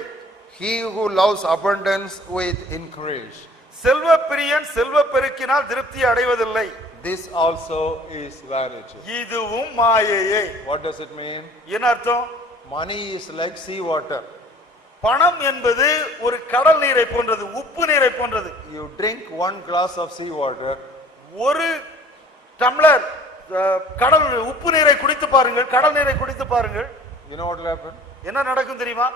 He who loves abundance with increase. Selvapriyan செல்வப்பெருக்கினால் திருப்தி அடைவதில்லை. This also is vanity. இதுவும் மாயையே. What does it mean? என்ன அர்த்தம்? Money is like sea water. பணம் என்பது ஒரு கடல் நீரை போன்றது, உப்பு நீரை போன்றது. You drink 1 glass of sea water. ஒரு டம்ளர் கடல் உப்பு நீரை குடித்து பாருங்கள், கடல் நீரை குடித்து பாருங்கள். You know what will happen? என்ன நடக்கும் தெரியுமா?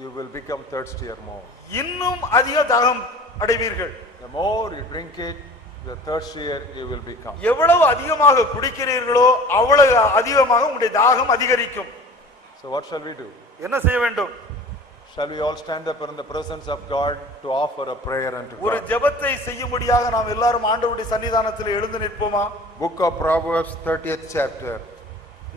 You will become thirstier more. இன்னும் அதிக தாகம் அடைவீர்கள். The more you drink it, the thirstier you will become. எவ்வளவு அதிகமாக குடிக்கிறீர்களோ அவ்வளவு அதிகமாக உங்களுடைய தாகம் அதிகரிக்கும். So what shall we do? என்ன செய்ய வேண்டும்? Shall we all stand up in the presence of God to offer a prayer unto ஒரு God? ஜெபத்தை செய்யும்படியாக நாம் எல்லாரும் ஆண்டவருடைய சன்னிதானத்தில் எழுந்து நிற்போமா? Book of Proverbs 30th chapter.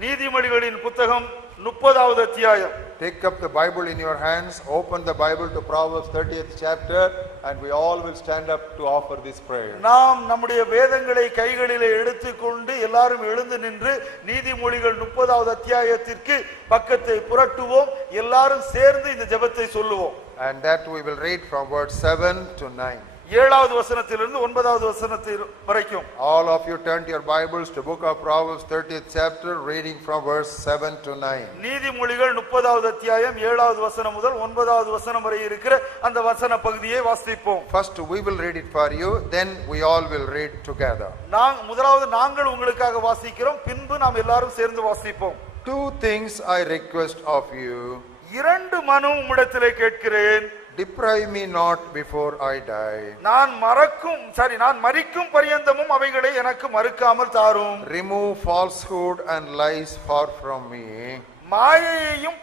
நீதிமொழிகளின் புத்தகம் 30வது அத்தியாயம். Take up the Bible in your hands, open the Bible to Proverbs 30th chapter, and we all will stand up to offer this prayer. நாம் நம்முடைய வேதங்களை கைகளிலே எடுத்துக்கொண்டு எல்லாரும் எழுந்து நின்று நீதிமொழிகள் 30வது அத்தியாயத்திற்கு பக்கத்தை புரட்டுவோம். எல்லாரும் சேர்ந்து இந்த ஜெபத்தை சொல்லுவோம். And that we will read from verse 7 to 9. 7வது வசனத்திலிருந்து 9வது வசனத்தில் வரைக்கும். All of you turn to your Bibles to book of Proverbs 30th chapter, reading from verse 7 to 9. நீதிமொழிகள் 30வது அத்தியாயம் 7வது வசனம் முதல் 9வது வசனம் வரை இருக்கிற அந்த வசன பகுதியை வாசிப்போம். First we will read it for you, then we all will read together. முதலாவது நாங்கள் உங்களுக்காக வாசிக்கிறோம், பின்பு நாம் எல்லாரும் சேர்ந்து வாசிப்போம். Two things I request of you. 2 மனு உம்மிடத்திலே கேட்கிறேன். Deprive me not before I die. நான் மரிக்கும் பரியந்தமும் அவைகளை எனக்கு மறுக்காமல் தாரும். Remove falsehood and lies far from me. மாயையையும்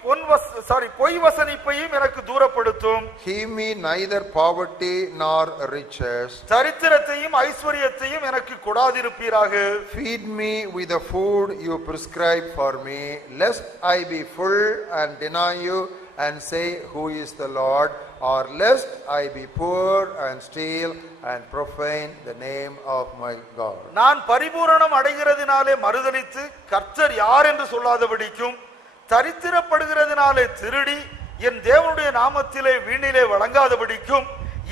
பொய் வசனிப்பையும் எனக்கு தூரப்படுத்தும். Give me neither poverty nor riches. சரித்திரத்தையும் ஐஸ்வரியத்தையும் எனக்கு கொடாதிருப்பீராக. Feed me with the food you prescribe for me, lest I be full and deny you and say, who is the Lord? Or lest I be poor and steal and profane the name of my God. நான் பரிபூரணம் அடைகிறதினாலே மறுதலித்து கர்த்தர் யார் என்று சொல்லாதபடிக்கும், தரித்திரப்படுகிறதினாலே திருடி என் தேவனுடைய நாமத்திலே வீணிலே வழங்காதபடிக்கும்,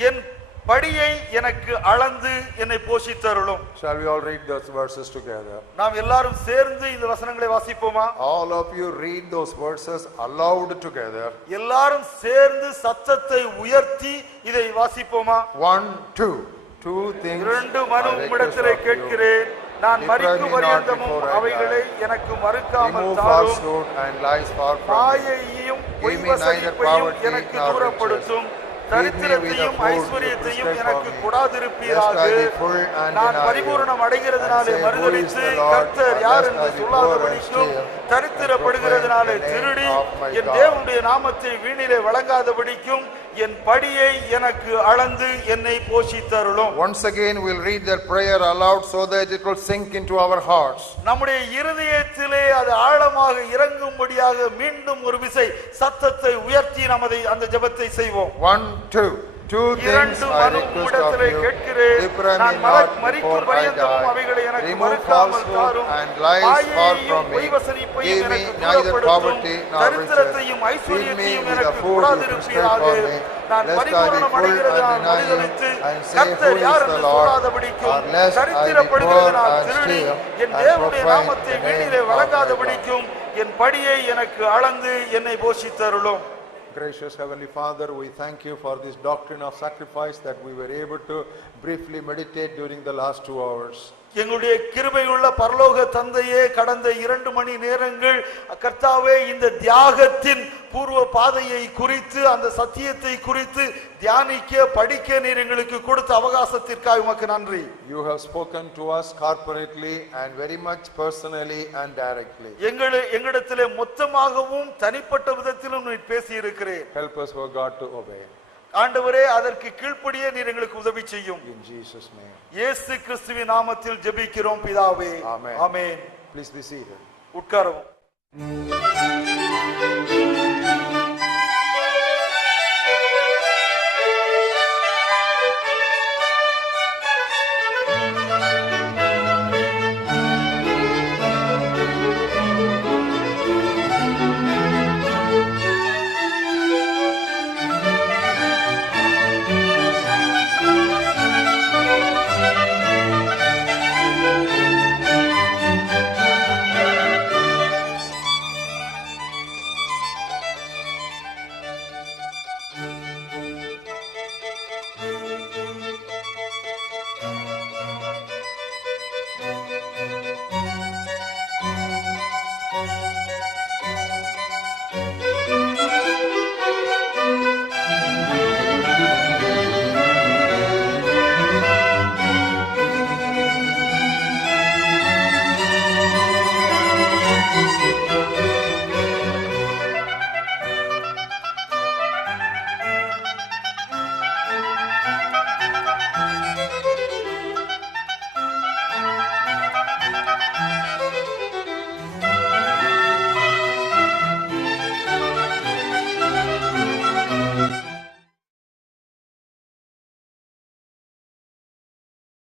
என் படியை எனக்கு அளந்து என்னை போஷித்தருளும். Shall we all read those verses together? நாம் எல்லாரும் சேர்ந்து இந்த வசனங்களை வாசிப்போமா? All of you read those verses aloud together. எல்லாரும் சேர்ந்து சத்தத்தை உயர்த்தி இதை வாசிப்போமா? 1, 2. Two things 2 மனு உம்மிடத்திலே கேட்கிறேன். நான் மரிக்கும் பரியந்தமும் அவைகளை எனக்கு மறுக்காமல் தாரும். மாயையையும் பொய் வசனிப்பையும் எனக்கு தூரப்படுத்தும். சரித்திரத்தையும் ஐஸ்வரியத்தையும் எனக்கு கொடாதிருப்பீராக. நான் பரிபூரணம் அடைகிறதுனாலே மறுதலித்து கர்த்தர் யார் என்று சொல்லாதபடிக்கும், தரித்திரப்படுகிறதுனாலே திருடி என் தேவனுடைய நாமத்தை வீணிலே வழங்காதபடிக்கும், என் படியை எனக்கு அளந்து என்னை போஷித்தருளும். Once again we'll read that prayer aloud so that it will sink into our hearts. நம்முடைய இருதயத்திலே அது ஆழமாக இறங்கும்படியாக மீண்டும் ஒரு விசை சத்தத்தை உயர்த்தி நமதை அந்த ஜெபத்தை செய்வோம். 1, 2. Two things I request of you. Deprive me not before I die. Remove falsehood and lies far from me. Give me neither poverty nor riches. Feed me with the food you prescribe for me, lest I be full and deny you and say, who is the Lord? Or lest I be poor and steal and profane the name of my God. என் படியை எனக்கு அளந்து என்னை போஷித்தருளும். Gracious Heavenly Father, we thank you for this doctrine of sacrifice that we were able to briefly meditate during the last 2 hours. எங்களுடைய கிருபையுள்ள பரலோக தந்தையே, கடந்த 2 மணி நேரங்கள் கர்த்தாவே இந்த தியாகத்தின் பூர்வ பாதையை குறித்து, அந்த சத்தியத்தை குறித்து தியானிக்க படிக்க நீர் எங்களுக்கு கொடுத்த அவகாசத்திற்காக உமக்கு நன்றி. You have spoken to us corporately and very much personally and directly. எங்களிடத்திலே மொத்தமாகவும் தனிப்பட்ட விதத்திலும் நீர் பேசி இருக்கிறீர். Help us, O God, to obey. ஆண்டவரே, அதற்கு கீழ்ப்படியே நீர் எங்களுக்கு உதவி செய்யும். In Jesus name. இயேசு கிறிஸ்துவின் நாமத்தில் ஜெபிக்கிறோம் பிதாவே. Amen. Amen. Please be seated. உட்காரவும்.